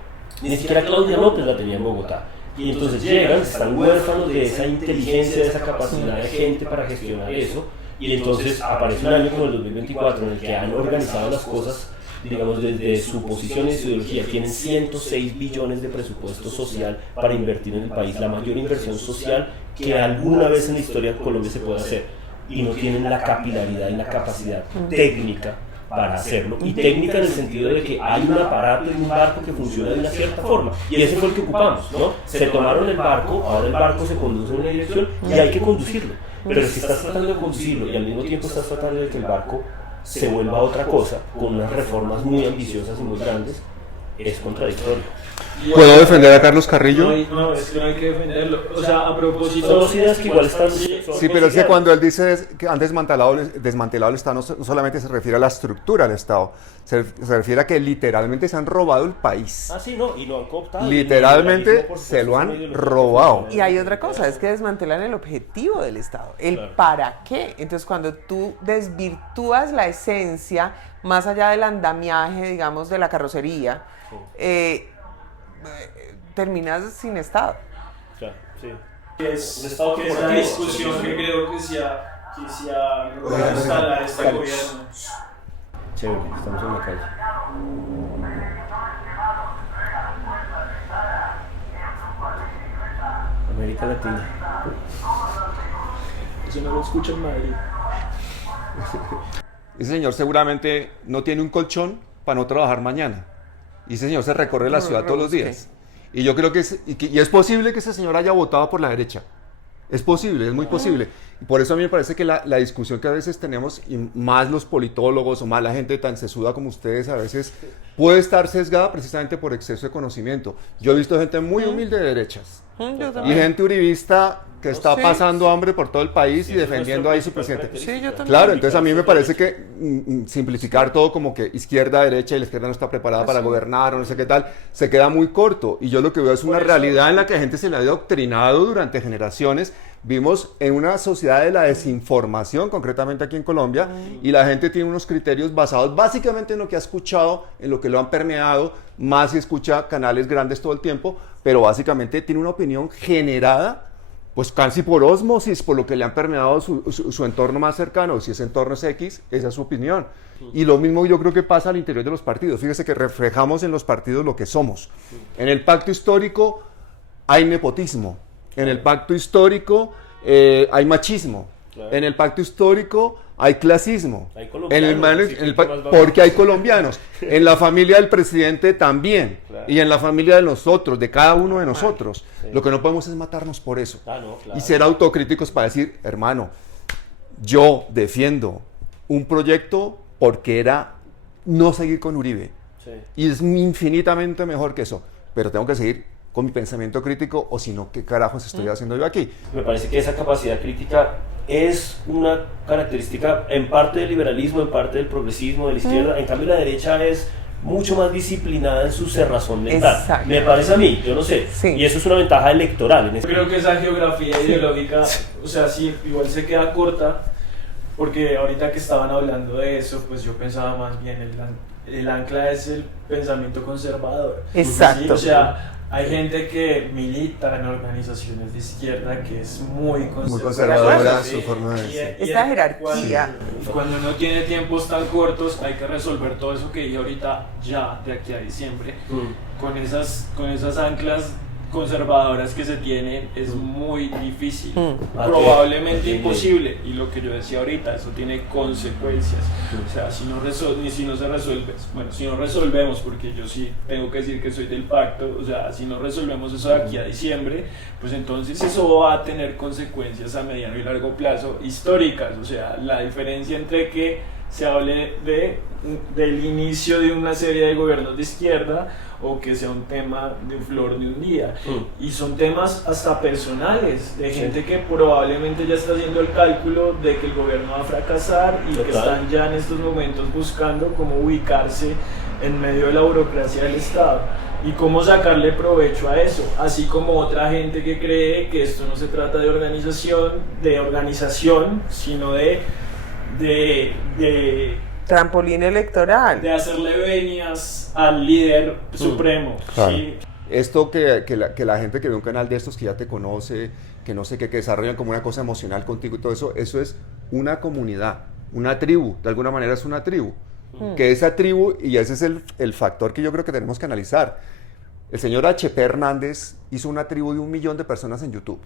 Ni siquiera Claudia López la tenía en Bogotá. Y entonces llegan, están huérfanos de esa inteligencia, de esa capacidad de gente para gestionar eso. Y entonces aparece un año como el 2024 en el que han organizado las cosas, digamos, desde su posición y su ideología. Tienen 106 billones de presupuesto social para invertir en el país, la mayor inversión social que alguna vez en la historia de Colombia se puede hacer. Y no tienen la capilaridad y la capacidad técnica para hacerlo, y técnica en el sentido de que hay un aparato y un barco que funciona de una cierta forma, y ese fue el que ocupamos, ¿no? Se tomaron el barco, ahora el barco se conduce en una dirección y hay que conducirlo, pero si estás tratando de conducirlo y al mismo tiempo estás tratando de que el barco se vuelva otra cosa, con unas reformas muy ambiciosas y muy grandes, es contradictorio. ¿Puedo defender a Carlos Carrillo? No, es que no hay que defenderlo. O sea, a propósito... Son dos ideas que igual están... Sí, pero es que cuando él dice que han desmantelado el Estado, no solamente se refiere a la estructura del Estado, se refiere a que literalmente se han robado el país. Ah, sí, no, y lo han cooptado. Literalmente se lo han robado. Y hay otra cosa, es que desmantelan el objetivo del Estado, el Claro. para qué. Entonces, cuando tú desvirtúas la esencia, más allá del andamiaje, digamos, de la carrocería, terminas sin Estado. Claro, sí. Es, Un estado que es la corporativo, discusión sí. que creo que se ha logrado instalar este Carlos. gobierno. Chévere, estamos en la calle. América Latina. Eso no lo escucha en Madrid. Ese señor seguramente no tiene un colchón para no trabajar mañana. Y ese señor se recorre la ciudad todos los días. Y yo creo que es posible que ese señor haya votado por la derecha. Es posible, es muy posible. Y por eso a mí me parece que la discusión que a veces tenemos, y más los politólogos o más la gente tan sesuda como ustedes, a veces puede estar sesgada precisamente por exceso de conocimiento. Yo he visto gente muy humilde de derechas. Yo Y también. gente uribista que está Sí. pasando hambre por todo el país y Eso es defendiendo nuestra ahí su principal presidente. Sí, yo también. Claro, entonces a mí me parece que simplificar todo como que izquierda, derecha y la izquierda no está preparada para gobernar o no sé qué tal, se queda muy corto. Y yo lo que veo es una Por eso- realidad en la que la gente se le ha adoctrinado durante generaciones. Vimos en una sociedad de la desinformación, concretamente aquí en Colombia, y la gente tiene unos criterios basados básicamente en lo que ha escuchado, en lo que lo han permeado, más si escucha canales grandes todo el tiempo, pero básicamente tiene una opinión generada pues casi por ósmosis, por lo que le han permeado su entorno más cercano. Si ese entorno es X, esa es su opinión. Y lo mismo yo creo que pasa al interior de los partidos. Fíjese que reflejamos en los partidos lo que somos. En el pacto histórico hay nepotismo. En el pacto histórico hay machismo. Claro. En el pacto histórico hay clasismo. Hay colombianos, así que más va- porque hay colombianos. En la familia del presidente también. Claro. Y en la familia de nosotros, de cada uno de nosotros. Sí. Lo que no podemos es matarnos por eso. Ah, no, claro. Y ser autocríticos para decir, hermano, yo defiendo un proyecto porque era no seguir con Uribe. Sí. Y es infinitamente mejor que eso. Pero tengo que seguir con mi pensamiento crítico o si no, ¿qué carajos estoy haciendo yo aquí? Me parece que esa capacidad crítica es una característica en parte del liberalismo, en parte del progresismo, de la izquierda. En cambio, la derecha es mucho más disciplinada en su cerrazón mental. Exacto. Me parece a mí, yo no sé. Sí. Y eso es una ventaja electoral. En Yo este... creo que esa geografía ideológica, o sea, sí, igual se queda corta, porque ahorita que estaban hablando de eso, pues yo pensaba más bien el ancla es el pensamiento conservador. Exacto. Sí, o sea, hay gente que milita en organizaciones de izquierda que es muy conservadora sí. su forma de decir. Esta jerarquía. Cuando no tiene tiempos tan cortos, hay que resolver todo eso que dije ahorita ya de aquí a diciembre. Con esas anclas conservadoras que se tienen es muy difícil, probablemente Sí. imposible, y lo que yo decía ahorita, eso tiene consecuencias. O sea, si no se resuelve, bueno, si no resolvemos, porque yo sí tengo que decir que soy del pacto, o sea, si no resolvemos eso de aquí a diciembre, pues entonces eso va a tener consecuencias a mediano y largo plazo históricas. O sea, la diferencia entre que se hable del inicio de una serie de gobiernos de izquierda o que sea un tema de flor de un día. Y son temas hasta personales, de gente que probablemente ya está haciendo el cálculo de que el gobierno va a fracasar y que Total. están ya en estos momentos buscando cómo ubicarse en medio de la burocracia del Estado y cómo sacarle provecho a eso, así como otra gente que cree que esto no se trata de organización, sino de Trampolín electoral. hacerle venias al líder supremo. Claro. ¿Sí? Esto que la gente que ve un canal de estos que ya te conoce, que no sé qué, que desarrollan como una cosa emocional contigo y todo eso, eso es una comunidad, una tribu, de alguna manera es una tribu. Que esa tribu, y ese es el factor que yo creo que tenemos que analizar. El señor H.P. Hernández hizo una tribu de 1 millón de personas en YouTube.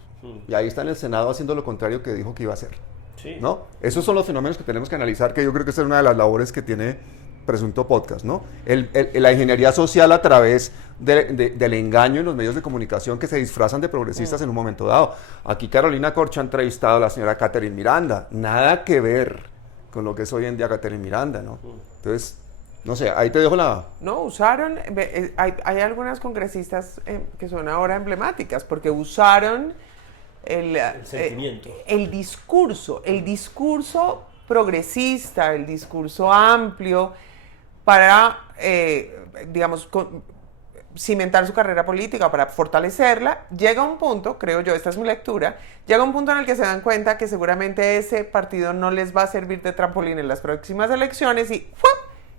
Y ahí está en el Senado haciendo lo contrario que dijo que iba a hacer. Sí. ¿No? Esos son los fenómenos que tenemos que analizar, que yo creo que esa es una de las labores que tiene Presunto Podcast, ¿no? La ingeniería social a través del engaño en los medios de comunicación que se disfrazan de progresistas en un momento dado. Aquí Carolina Corcho ha entrevistado a la señora Catherine Miranda. Nada que ver con lo que es hoy en día Catherine Miranda, ¿no? Entonces, no sé, ahí te dejo la... No, usaron, hay algunas congresistas que son ahora emblemáticas, porque usaron el sentimiento. El discurso progresista, el discurso amplio, para, digamos, cimentar su carrera política, para fortalecerla. Llega un punto, creo yo, esta es mi lectura, llega un punto en el que se dan cuenta que seguramente ese partido no les va a servir de trampolín en las próximas elecciones y ¡fuap!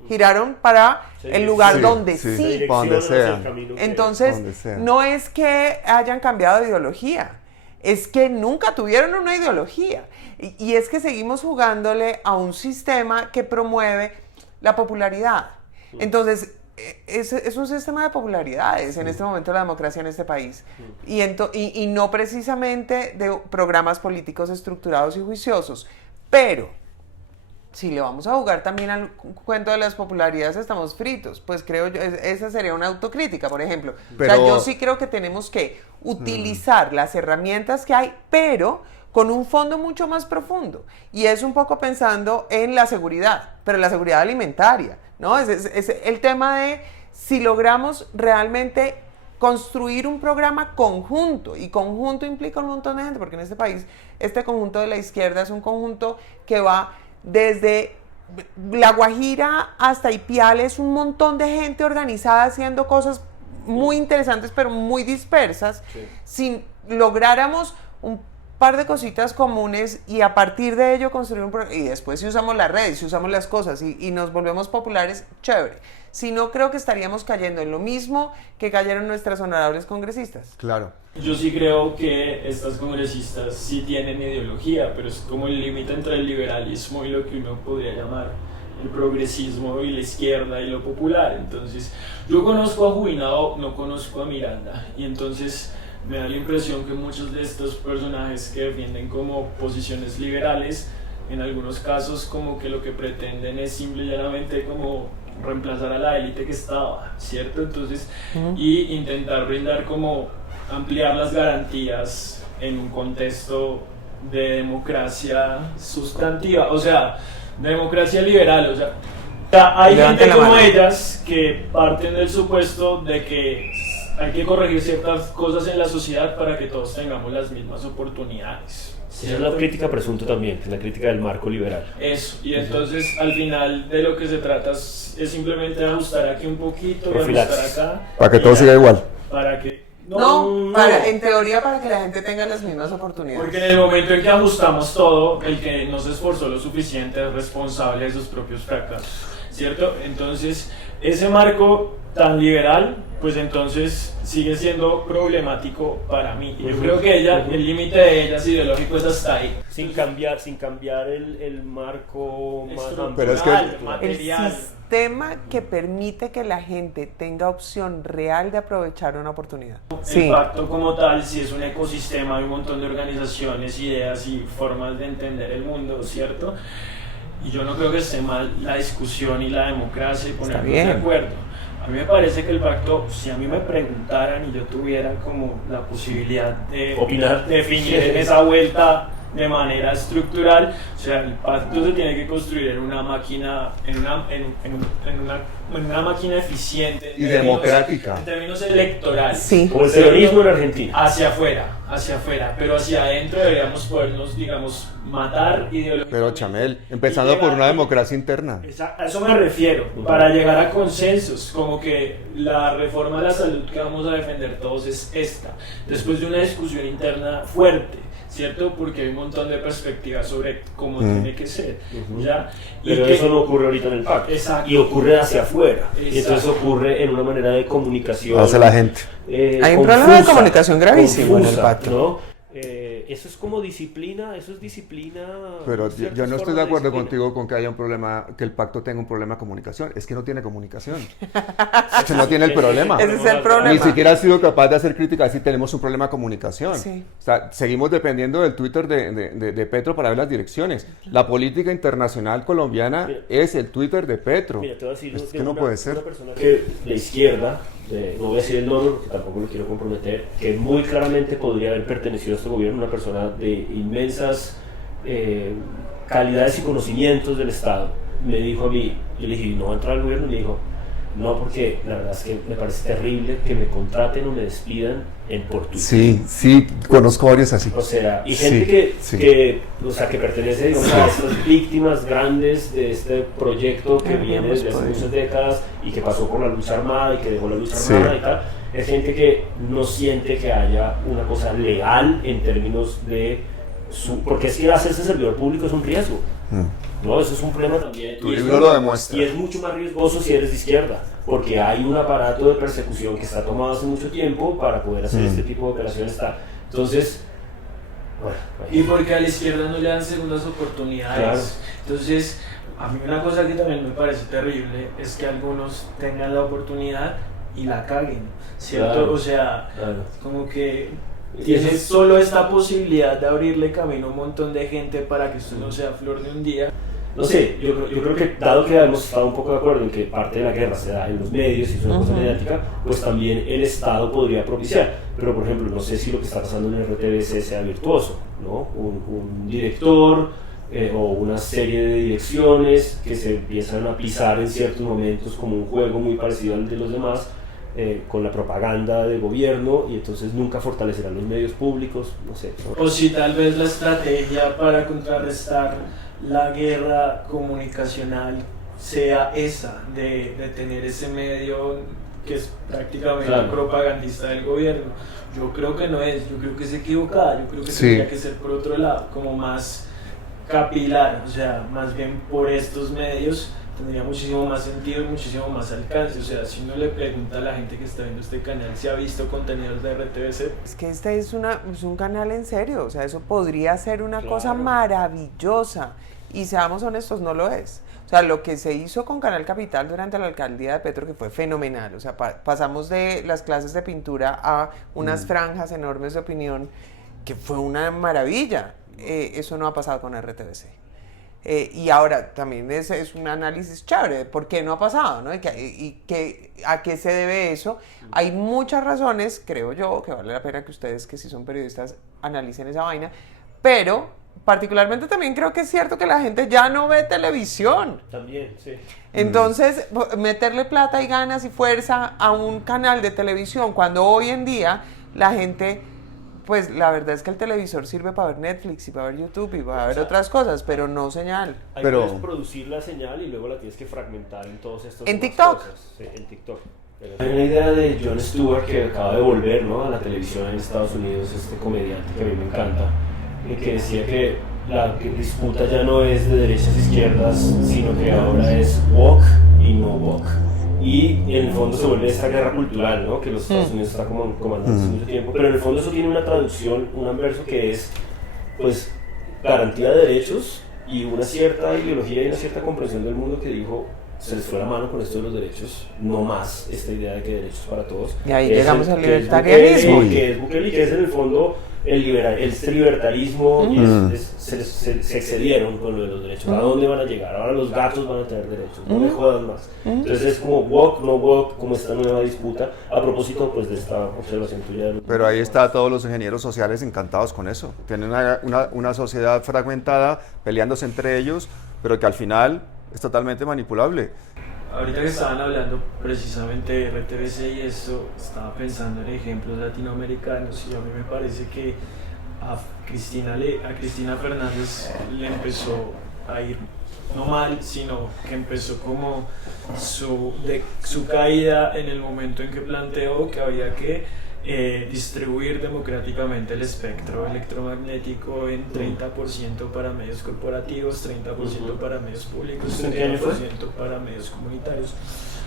Giraron para el lugar donde sí. Donde sea. Entonces, no es que hayan cambiado de ideología, es que nunca tuvieron una ideología. Y es que seguimos jugándole a un sistema que promueve la popularidad. Entonces, es un sistema de popularidades en este momento la democracia en este país. Y no precisamente de programas políticos estructurados y juiciosos. Pero si le vamos a jugar también al cuento de las popularidades, estamos fritos. Pues creo yo, esa sería una autocrítica, por ejemplo. Pero, o sea, yo sí creo que tenemos que utilizar las herramientas que hay, pero con un fondo mucho más profundo. Y es un poco pensando en la seguridad, pero la seguridad alimentaria, ¿no? Es el tema de si logramos realmente construir un programa conjunto, y conjunto implica un montón de gente, porque en este país este conjunto de la izquierda es un conjunto que va desde La Guajira hasta Ipiales, un montón de gente organizada haciendo cosas muy interesantes pero muy dispersas. Si lográramos un par de cositas comunes y a partir de ello construir un programa, y después si usamos las redes, si usamos las cosas y nos volvemos populares, chévere. Si no, creo que estaríamos cayendo en lo mismo que cayeron nuestras honorables congresistas. Claro. Yo sí creo que estas congresistas sí tienen ideología, pero es como el límite entre el liberalismo y lo que uno podría llamar el progresismo y la izquierda y lo popular. Entonces, yo conozco a Juinado, no conozco a Miranda, y entonces me da la impresión que muchos de estos personajes que defienden como posiciones liberales, en algunos casos como que lo que pretenden es simple y llanamente como reemplazar a la élite que estaba, ¿cierto? Entonces, y intentar brindar como ampliar las garantías en un contexto de democracia sustantiva, o sea, democracia liberal, o sea, hay gente como ellas que parten del supuesto de que hay que corregir ciertas cosas en la sociedad para que todos tengamos las mismas oportunidades. Esa es la crítica Presunto también, que es la crítica del marco liberal. Eso, y entonces al final de lo que se trata es simplemente ajustar aquí un poquito y ajustar acá. Para que todo siga igual. Para que... En teoría para que la gente tenga las mismas oportunidades. Porque en el momento en que ajustamos todo, el que no se esforzó lo suficiente es responsable de sus propios fracasos, ¿cierto? Entonces, ese marco tan liberal, pues entonces sigue siendo problemático para mí. Yo creo que el límite de ella es ideológico, es hasta ahí. Sin cambiar el marco más amplio. Pero es que material. El sistema que permite que la gente tenga opción real de aprovechar una oportunidad. El pacto como tal, si es un ecosistema, hay un montón de organizaciones, ideas y formas de entender el mundo, ¿cierto? Y yo no creo que esté mal la discusión y la democracia y ponernos de acuerdo. A mí me parece que el pacto, si a mí me preguntaran y yo tuviera como la posibilidad de opinar, definir en esa vuelta de manera estructural, o sea, el pacto se tiene que construir en una máquina, en una máquina eficiente y democrática, en términos electorales, sí. Como el peronismo en Argentina, hacia afuera, pero hacia adentro deberíamos podernos, digamos, matar ideologías. Pero Chamel, empezando por una democracia interna. A eso me refiero, para llegar a consensos, como que la reforma de la salud que vamos a defender todos es esta, después de una discusión interna fuerte, ¿cierto? Porque hay un montón de perspectivas sobre cómo tiene que ser, ¿ya? Pero eso no ocurre ahorita en el pacto. Exacto. Y ocurre hacia afuera. Exacto. Y entonces ocurre en una manera de comunicación. Hacia la gente. Hay un problema de comunicación gravísimo en el pacto. ¿no? eso es como disciplina, eso es disciplina. Pero ciertas yo no estoy de formas acuerdo disciplina. contigo con que haya un problema, que el pacto tenga un problema de comunicación. Es que no tiene comunicación. Es que no tiene el problema. Ese es el problema. Ni siquiera ha sido capaz de hacer críticas si tenemos un problema de comunicación. Sí. O sea, seguimos dependiendo del Twitter de Petro para ver las direcciones. La política internacional colombiana es el Twitter de Petro. Mira, te voy a decir, Es que no puede ser. Una persona que de izquierda, no voy a decir el nombre porque tampoco lo quiero comprometer, que muy claramente podría haber pertenecido a este gobierno, una persona de inmensas calidades y conocimientos del Estado, me dijo a mí, yo le dije, ¿no va a entrar al gobierno? Y me dijo, no, porque la verdad es que me parece terrible que me contraten o me despidan por Twitter. Sí, conozco varios así. O sea, y Sí, gente sí. que pertenece, digamos, a estas víctimas grandes de este proyecto que viene desde hace muchas décadas y que pasó por la lucha armada y que dejó la lucha Sí. armada y tal, es gente que no siente que haya una cosa legal en términos de porque es que hacerse servidor público es un riesgo. No, eso es un problema también. Tu Y es libro lo demuestra. Y es mucho más riesgoso si eres de izquierda, porque hay un aparato de persecución que está tomado hace mucho tiempo para poder hacer este tipo de operaciones. Entonces, bueno, Y porque a la izquierda no le dan segundas oportunidades. Claro. Entonces, a mí una cosa que también me parece terrible es que algunos tengan la oportunidad y la caguen, ¿cierto? Claro. O sea, claro. como que Y tienes eso es- solo esta posibilidad de abrirle camino a un montón de gente para que esto no sea flor de un día. No sé, yo creo que dado que hemos estado un poco de acuerdo en que parte de la guerra se da en los medios y es una cosa mediática, pues también el Estado podría propiciar. Pero por ejemplo, no sé si lo que está pasando en el RTBC sea virtuoso, ¿no? Un director o una serie de direcciones que se empiezan a pisar en ciertos momentos como un juego muy parecido al de los demás, con la propaganda del gobierno, y entonces nunca fortalecerán los medios públicos, no sé. ¿no? O si tal vez la estrategia para contrarrestar la guerra comunicacional sea esa, de tener ese medio que es prácticamente Claro. propagandista del gobierno. Yo creo que no es, yo creo que es equivocada, yo creo que Sí. tendría que ser por otro lado, como más capilar, o sea, más bien por estos medios tendría muchísimo más sentido y muchísimo más alcance. O sea, si uno le pregunta a la gente que está viendo este canal si ha visto contenidos de RTBC, Es que este es un canal en serio, o sea, eso podría ser una Claro. cosa maravillosa y seamos honestos, no lo es. O sea, lo que se hizo con Canal Capital durante la alcaldía de Petro, que fue fenomenal, o sea, pasamos de las clases de pintura a unas franjas enormes de opinión, que fue una maravilla. Eso no ha pasado con RTBC. Y ahora también es un análisis chévere de por qué no ha pasado, ¿no? ¿A qué se debe eso? Hay muchas razones, creo yo, que vale la pena que ustedes, que si son periodistas, analicen esa vaina, pero particularmente también creo que es cierto que la gente ya no ve televisión. También, sí. Entonces, meterle plata y ganas y fuerza a un canal de televisión, cuando hoy en día la gente... Pues la verdad es que el televisor sirve para ver Netflix y para ver YouTube y para ver otras cosas, pero no señal. Ahí Pero- puedes producir la señal y luego la tienes que fragmentar en todos estos ¿En demás TikTok? cosas. Sí, en TikTok. Hay una idea de Jon Stewart que acaba de volver, ¿no?, a la televisión en Estados Unidos, este comediante que a mí me encanta, que decía que la disputa ya no es de derechas e izquierdas, sino que ahora es woke y no woke. Y en el fondo se vuelve esta guerra cultural, ¿no?, que los Estados Unidos está comandando hace mucho tiempo, pero en el fondo eso tiene una traducción, un anverso que es, pues, garantía de derechos y una cierta ideología y una cierta comprensión del mundo que dijo, se les fue la mano con esto de los derechos, no más esta idea de que derechos para todos. Y ahí Que es llegamos al que es libertarianismo. Bukele, que es Bukele, que es en el fondo este libertarismo, y se excedieron con lo de los derechos. ¿A dónde van a llegar? Ahora los gatos van a tener derechos, no me jodan más. Entonces es como woke, no woke, como esta nueva disputa, a propósito pues de esta observación tuya. Pero ahí está todos los ingenieros sociales encantados con eso. Tienen una sociedad fragmentada, peleándose entre ellos, pero que al final es totalmente manipulable. ahorita que estaban hablando precisamente de RTBC y esto, estaba pensando en ejemplos latinoamericanos y a mí me parece que a Cristina Fernández le empezó a ir no mal, sino que empezó como su caída en el momento en que planteó que había que distribuir democráticamente el espectro electromagnético en 30% para medios corporativos, 30% para medios públicos, ¿En qué año fue? 30% para medios comunitarios.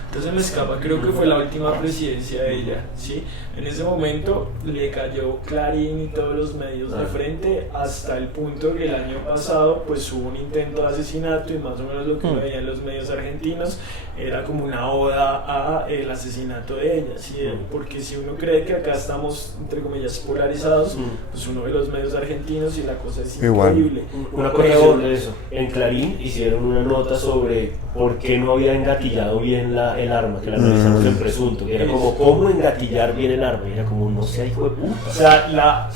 Entonces me escapa, creo que fue la última presidencia de ella, ¿sí? En ese momento le cayó Clarín y todos los medios de frente, hasta el punto que el año pasado pues hubo un intento de asesinato, y más o menos lo que uno veía en los medios argentinos era como una oda a el asesinato de ella, ¿sí? Porque si uno cree que acá estamos, entre comillas, polarizados, pues uno ve los medios argentinos y la cosa es increíble. Una corrección de eso. En Clarín hicieron una nota sobre por qué no había engatillado bien el arma, que la realizamos en Presunto, que era como cómo engatillar bien el arma, y era como no sea hijo de puta. O sea, la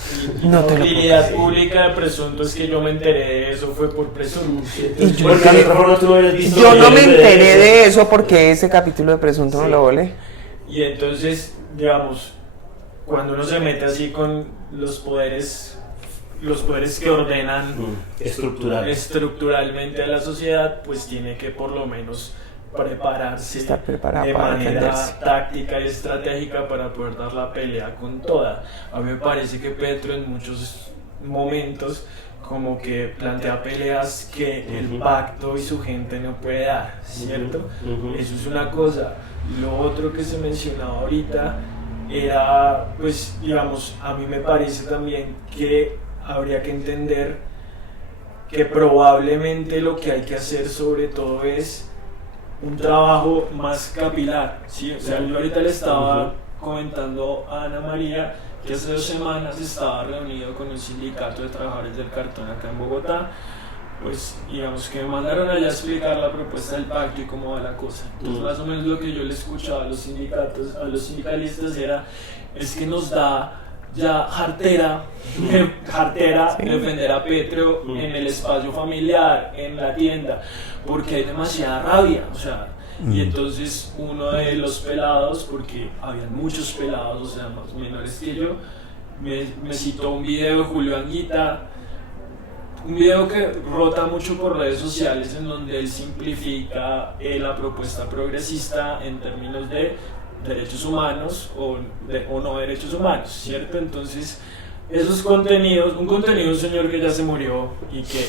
utilidad pública de Presunto es que yo me enteré de eso fue por Presunto. Y yo, Porque de otra forma tú no hubieras visto. yo no me enteré de eso porque ese capítulo de Presunto no lo volé. Y entonces, digamos, cuando uno se mete así con los poderes que ordenan estructuralmente a la sociedad, pues tiene que por lo menos prepararse de manera táctica y estratégica para poder dar la pelea con toda. A mí me parece que Petro en muchos momentos como que plantea peleas que el pacto y su gente no puede dar, ¿cierto? Eso es una cosa. Lo otro que se mencionaba ahorita era, pues, digamos, a mí me parece también que habría que entender que probablemente lo que hay que hacer sobre todo es un trabajo más capilar, ¿sí? O sea, yo ahorita le estaba comentando a Ana María que hace 2 semanas estaba reunido con un sindicato de trabajadores del cartón acá en Bogotá, pues digamos que me mandaron allá a explicar la propuesta del pacto y cómo va la cosa. Entonces más o menos lo que yo le escuchaba a los sindicalistas es que nos da ya jartera defender a Petro en el espacio familiar, en la tienda, porque hay demasiada rabia, o sea, y entonces uno de los pelados, porque habían muchos pelados, o sea, más menores que yo, me citó un video de Julio Anguita, un video que rota mucho por redes sociales, en donde él simplifica la propuesta progresista en términos de derechos humanos o no derechos humanos, ¿cierto? Entonces, esos contenidos, un señor que ya se murió y que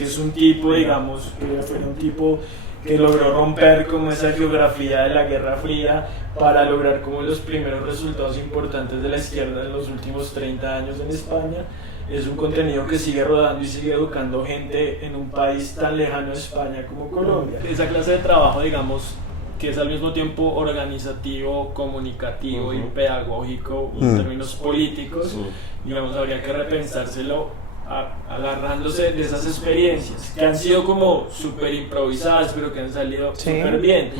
es un tipo, digamos, que fue un tipo que logró romper como esa geografía de la Guerra Fría para lograr como los primeros resultados importantes de la izquierda en los últimos 30 años en España. Es un contenido que sigue rodando y sigue educando gente en un país tan lejano a España como Colombia. Esa clase de trabajo, digamos, que es al mismo tiempo organizativo, comunicativo y pedagógico en términos políticos, digamos, habría que repensárselo agarrándose de esas experiencias que han sido como súper improvisadas, pero que han salido súper bien,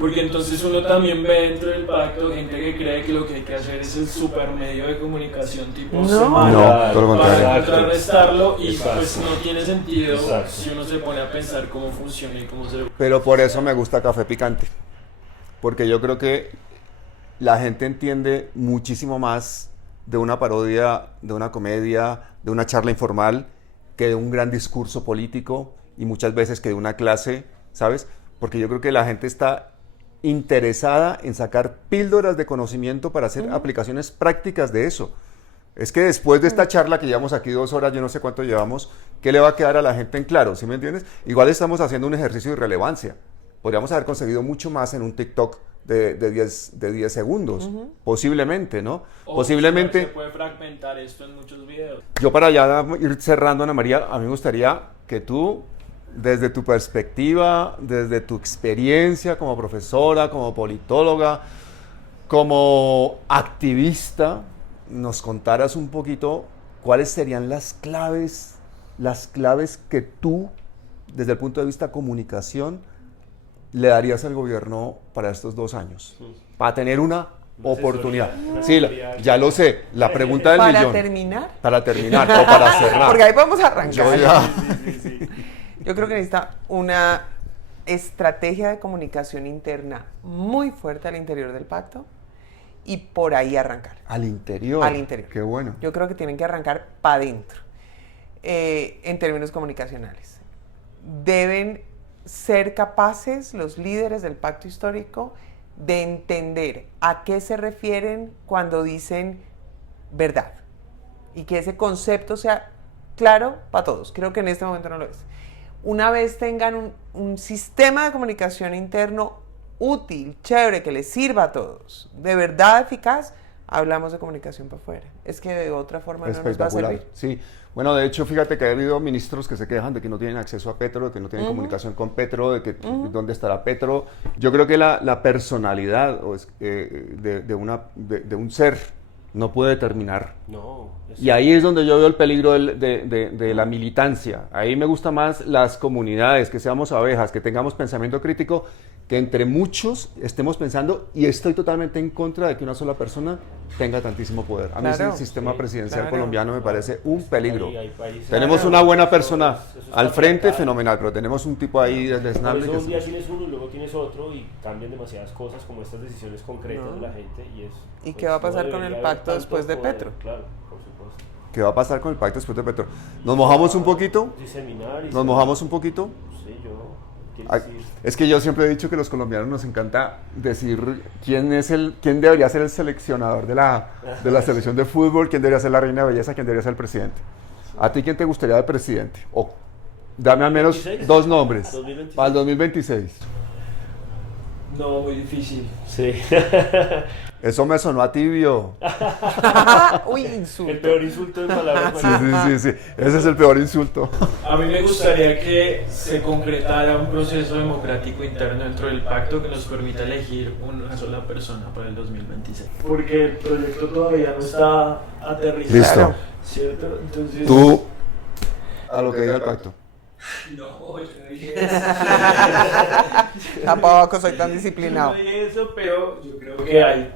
porque entonces uno también ve dentro del pacto gente que cree que lo que hay que hacer es el super medio de comunicación tipo semana para contrarrestarlo, y pues no tiene sentido si uno se pone a pensar cómo funciona y cómo se... Pero por eso me gusta Café Picante, porque yo creo que la gente entiende muchísimo más de una parodia, de una comedia, de una charla informal, que de un gran discurso político, y muchas veces que de una clase, ¿sabes? Porque yo creo que la gente está interesada en sacar píldoras de conocimiento para hacer aplicaciones prácticas de eso. Es que después de esta charla que llevamos aquí 2 horas, yo no sé cuánto llevamos, ¿qué le va a quedar a la gente en claro? ¿Sí me entiendes? Igual estamos haciendo un ejercicio de relevancia. Podríamos haber conseguido mucho más en un TikTok de 10 segundos, posiblemente, ¿no? O posiblemente. Se puede fragmentar esto en muchos videos. Yo, para ya ir cerrando, Ana María, a mí me gustaría que tú, desde tu perspectiva, desde tu experiencia como profesora, como politóloga, como activista, nos contaras un poquito cuáles serían las claves que tú, desde el punto de vista comunicación, le darías al gobierno para estos 2 años, para tener una oportunidad. Sí, ya lo sé, la pregunta del millón. Para terminar o para cerrar. Porque ahí podemos arrancar. Sí. Yo creo que necesita una estrategia de comunicación interna muy fuerte al interior del pacto, y por ahí arrancar. Al interior. Al interior. Qué bueno. Yo creo que tienen que arrancar para adentro, en términos comunicacionales. Deben ser capaces los líderes del pacto histórico de entender a qué se refieren cuando dicen verdad, y que ese concepto sea claro para todos. Creo que en este momento no lo es. Una vez tengan un sistema de comunicación interno útil, chévere, que le sirva a todos, de verdad eficaz, hablamos de comunicación para afuera. Es que de otra forma no nos va a Espectacular, servir. sí. Bueno, de hecho, fíjate que ha habido ministros que se quejan de que no tienen acceso a Petro, de que no tienen comunicación con Petro, de que dónde estará Petro. Yo creo que la personalidad de un ser no puede determinar. No. Y ahí es donde yo veo el peligro de la militancia. Ahí me gusta más las comunidades, que seamos abejas, que tengamos pensamiento crítico, que entre muchos estemos pensando, y estoy totalmente en contra de que una sola persona tenga tantísimo poder. A mí Claro, el sistema presidencial claro. colombiano me parece un peligro. Hay países- Tenemos Claro. una buena persona Eso está al frente, fatal. fenomenal, pero tenemos un tipo ahí Por desnable eso que un día es... tienes uno y luego tienes otro y cambian demasiadas cosas como estas decisiones concretas No. de la gente y es... ¿Y pues, qué va a no pasar con debería el haber pacto tanto después de poder, Petro? Claro, por supuesto. ¿Qué va a pasar con el pacto después de Petro? ¿Nos mojamos un poquito? Diseminar y ¿Nos mojamos un poquito? Sí, yo... quiero Ay, decir... es que yo siempre he dicho que los colombianos nos encanta decir quién debería ser el seleccionador de la selección de fútbol, quién debería ser la reina de belleza, quién debería ser el presidente. ¿A ti quién te gustaría de presidente? O dame al menos 2026. 2 nombres 2026. para el 2026. No, muy difícil. Sí. Eso me sonó a tibio. Uy, El insulto. peor insulto en palabras Sí, sí, sí, sí. Ese es el peor insulto. A mí me gustaría que se concretara un proceso democrático interno dentro del pacto que nos permita elegir una sola persona para el 2026. Porque el proyecto todavía no está aterrizado. Listo. Claro. ¿Cierto? Entonces... Tú, a lo que diga el pacto. No, yo no dije eso. Tampoco soy tan Yo disciplinado. no dije eso, pero yo creo que hay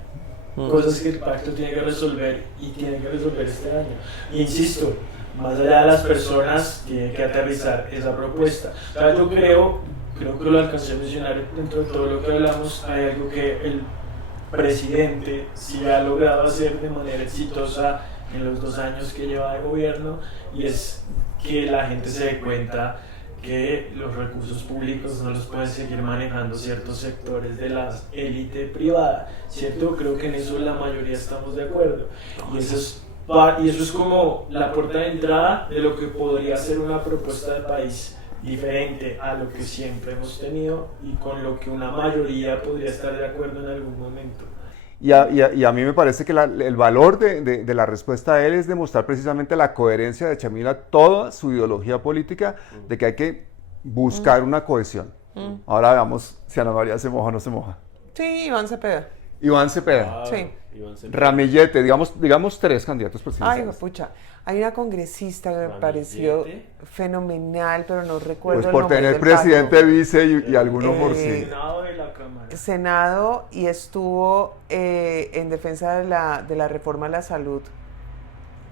cosas que el pacto tiene que resolver y tiene que resolver este año. Y insisto, más allá de las personas, tiene que aterrizar esa propuesta. O sea, yo creo que lo alcancé a mencionar dentro de todo lo que hablamos, hay algo que el presidente sí ha logrado hacer de manera exitosa en los 2 años que lleva de gobierno, y es que la gente se dé cuenta que los recursos públicos no los pueden seguir manejando ciertos sectores de la élite privada, ¿cierto? Creo que en eso la mayoría estamos de acuerdo. Y eso es como la puerta de entrada de lo que podría ser una propuesta de país diferente a lo que siempre hemos tenido y con lo que una mayoría podría estar de acuerdo en algún momento. Y a mí me parece que el valor de la respuesta de él es demostrar precisamente la coherencia de Chamila, toda su ideología política, de que hay que buscar una cohesión. Ahora veamos si Ana María se moja o no se moja. Sí, Iván Cepeda. Iván Cepeda, Sí. Iván Cepeda. Ramillete, digamos 3 candidatos Ay, presidenciales. pucha. Hay una congresista que me Ramillete. pareció fenomenal, pero no recuerdo Pues el por nombre tener del presidente, pacto. vice y alguno por sí. Senado de la Cámara. Senado, y estuvo en defensa de la reforma a la salud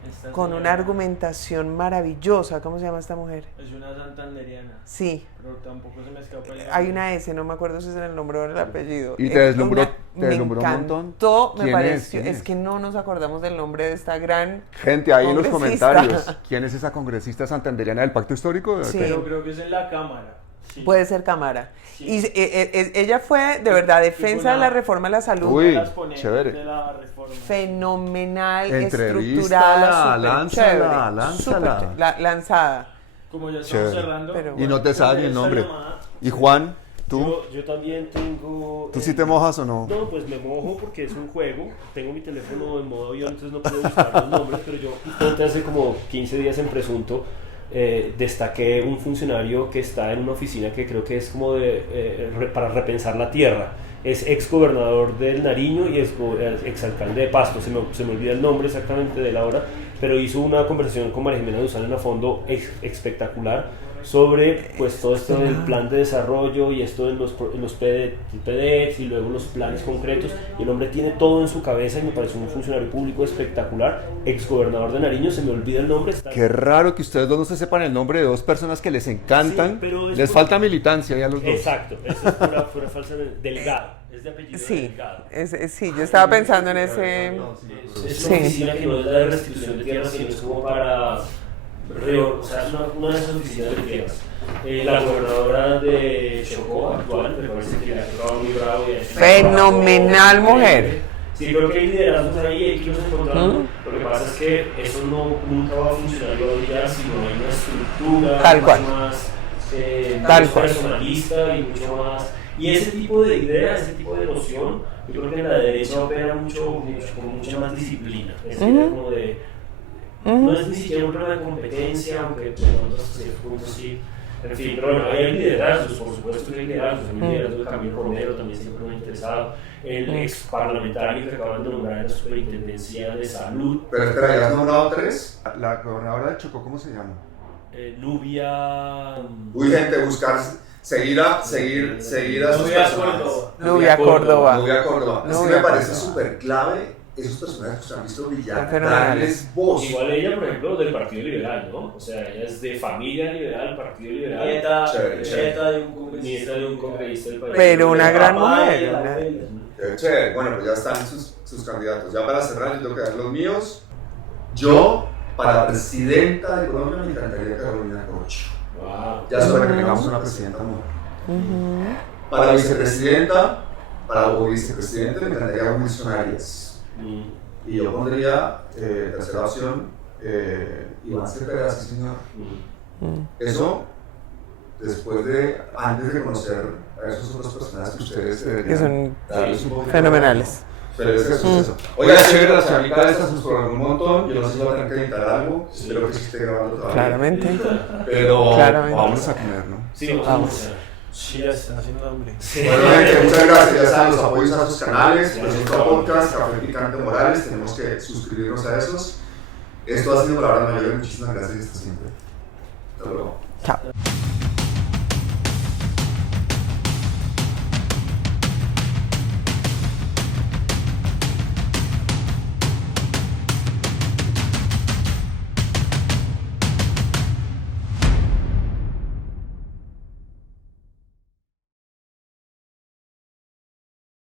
Esta con señora una argumentación maravillosa. ¿Cómo se llama esta mujer? Es una santanderiana, Sí, pero tampoco se me escapa el nombre. hay una S, no me acuerdo si es el nombre o el apellido. Y te deslumbró Me un montón. encantó, me ¿Quién es? pareció. ¿Quién Es es? que no nos acordamos del nombre de esta gran. Gente, ahí en los Congresista. comentarios, ¿quién es esa congresista santanderiana del Pacto Histórico? Sí. Pero creo que es en la Cámara. Sí. Puede ser Cámara. Sí. Y ella fue de verdad defensa de la reforma a la salud. Uy, Las ponentes chévere. de la reforma. Fenomenal, Entrevístala, estructurada, súper lánzala, chévere, lánzala. súper chévere. Lanzada. Como ya Chévere. estamos cerrando. Pero Y no te sabes ni el esta nombre. llamada- Y Juan, ¿tú? Yo también tengo... ¿Tú sí te mojas o no? No, pues me mojo porque es un juego. Tengo mi teléfono en modo avión, entonces no puedo buscar los nombres, pero yo justamente hace como 15 días en Presunto destaqué un funcionario que está en una oficina que creo que es como para repensar la tierra. Es ex gobernador del Nariño y es ex alcalde de Pasto, se me olvida el nombre exactamente de la hora, pero hizo una conversación con María Jimena Duzán en a fondo espectacular sobre pues todo esto del plan de desarrollo y esto en los PDEs y luego los planes concretos, y el hombre tiene todo en su cabeza y me parece un funcionario público espectacular, ex gobernador de Nariño, se me olvida el nombre. Qué raro que ustedes dos no se sepan el nombre de 2 personas que les encantan. Sí, pero es Les por- falta militancia ya a los dos. Exacto, eso es pura falsa. Delgado, es de apellido Sí, Delgado. sí, yo estaba pensando en ese. Es Sí. una oficina que no es la de restitución de tierras, sino es como para... o sea, es una de esas oficinas de tierras. La gobernadora de Chocó actual, me parece que la ha tocado muy bravo. Y Fenomenal mujer. Sí, creo que hay liderazgos ahí, hay que irnos encontrando. Lo que pasa es que eso nunca va a funcionar ya si no hay una estructura Tal cual. mucho más Tal más cual. personalista y mucho más Y ese tipo de idea, ese tipo de noción, yo creo que en la derecha opera con mucha más disciplina. Es decir, como de, no es ni siquiera un problema de competencia, aunque hasta cierto punto sí. En fin, pero bueno, hay liderazgos, por supuesto que hay liderazgos. El liderazgo de Camilo Romero también siempre me ha interesado. El ex parlamentario que acaban de nombrar en la Superintendencia de Salud. Pero espera, ¿ya has nombrado 3? La gobernadora de Chocó, ¿cómo se llama? Nubia. Uy, gente, buscar, seguir a esos Nubia personajes. Córdoba. Nubia Córdoba. Nubia Córdoba. Es que Nubia me parece Córdoba. súper clave esos personajes que se han visto brillar, Fenomenales. darles voz. Igual ella, por ejemplo, del Partido Liberal, ¿no? O sea, ella es de familia liberal, Partido Liberal. Nieta Chévere. de un congresista. Nieta de un congresista del país. Pero una gran Papá mujer. y la una- abuela. Qué chévere. Bueno, pues ya están sus candidatos. Ya para cerrar, yo tengo que dar los míos. Yo, para presidenta de Colombia, me encantaría Carolina Corcho. Wow. Ya es hora que tengamos una presidenta mujer. Para vicepresidenta, o vicepresidente, me encantaría Wilson Arias. Y yo pondría, tercera opción, Iván Cepeda, sí señor. Eso, antes de conocer a esos otros personajes que ustedes Que deberían son darles un poquito fenomenales. Pero es eso. Oiga, chévere, las charlitas estas nos probaron un montón. Yo no sé si va a tener que editar algo. Espero que se esté grabando todavía. Claramente. Pero Claramente. vamos a comer, ¿no? Sí, Vamos. Sí, ya está haciendo hambre. Bueno, gente, muchas gracias. Ya saben los apoyos a sus canales. Pues nuestro podcast, Café Picante Morales. Tenemos que suscribirnos a esos. Esto ha sido por ahora mayor. Muchísimas gracias y hasta siempre. Hasta luego. Chao.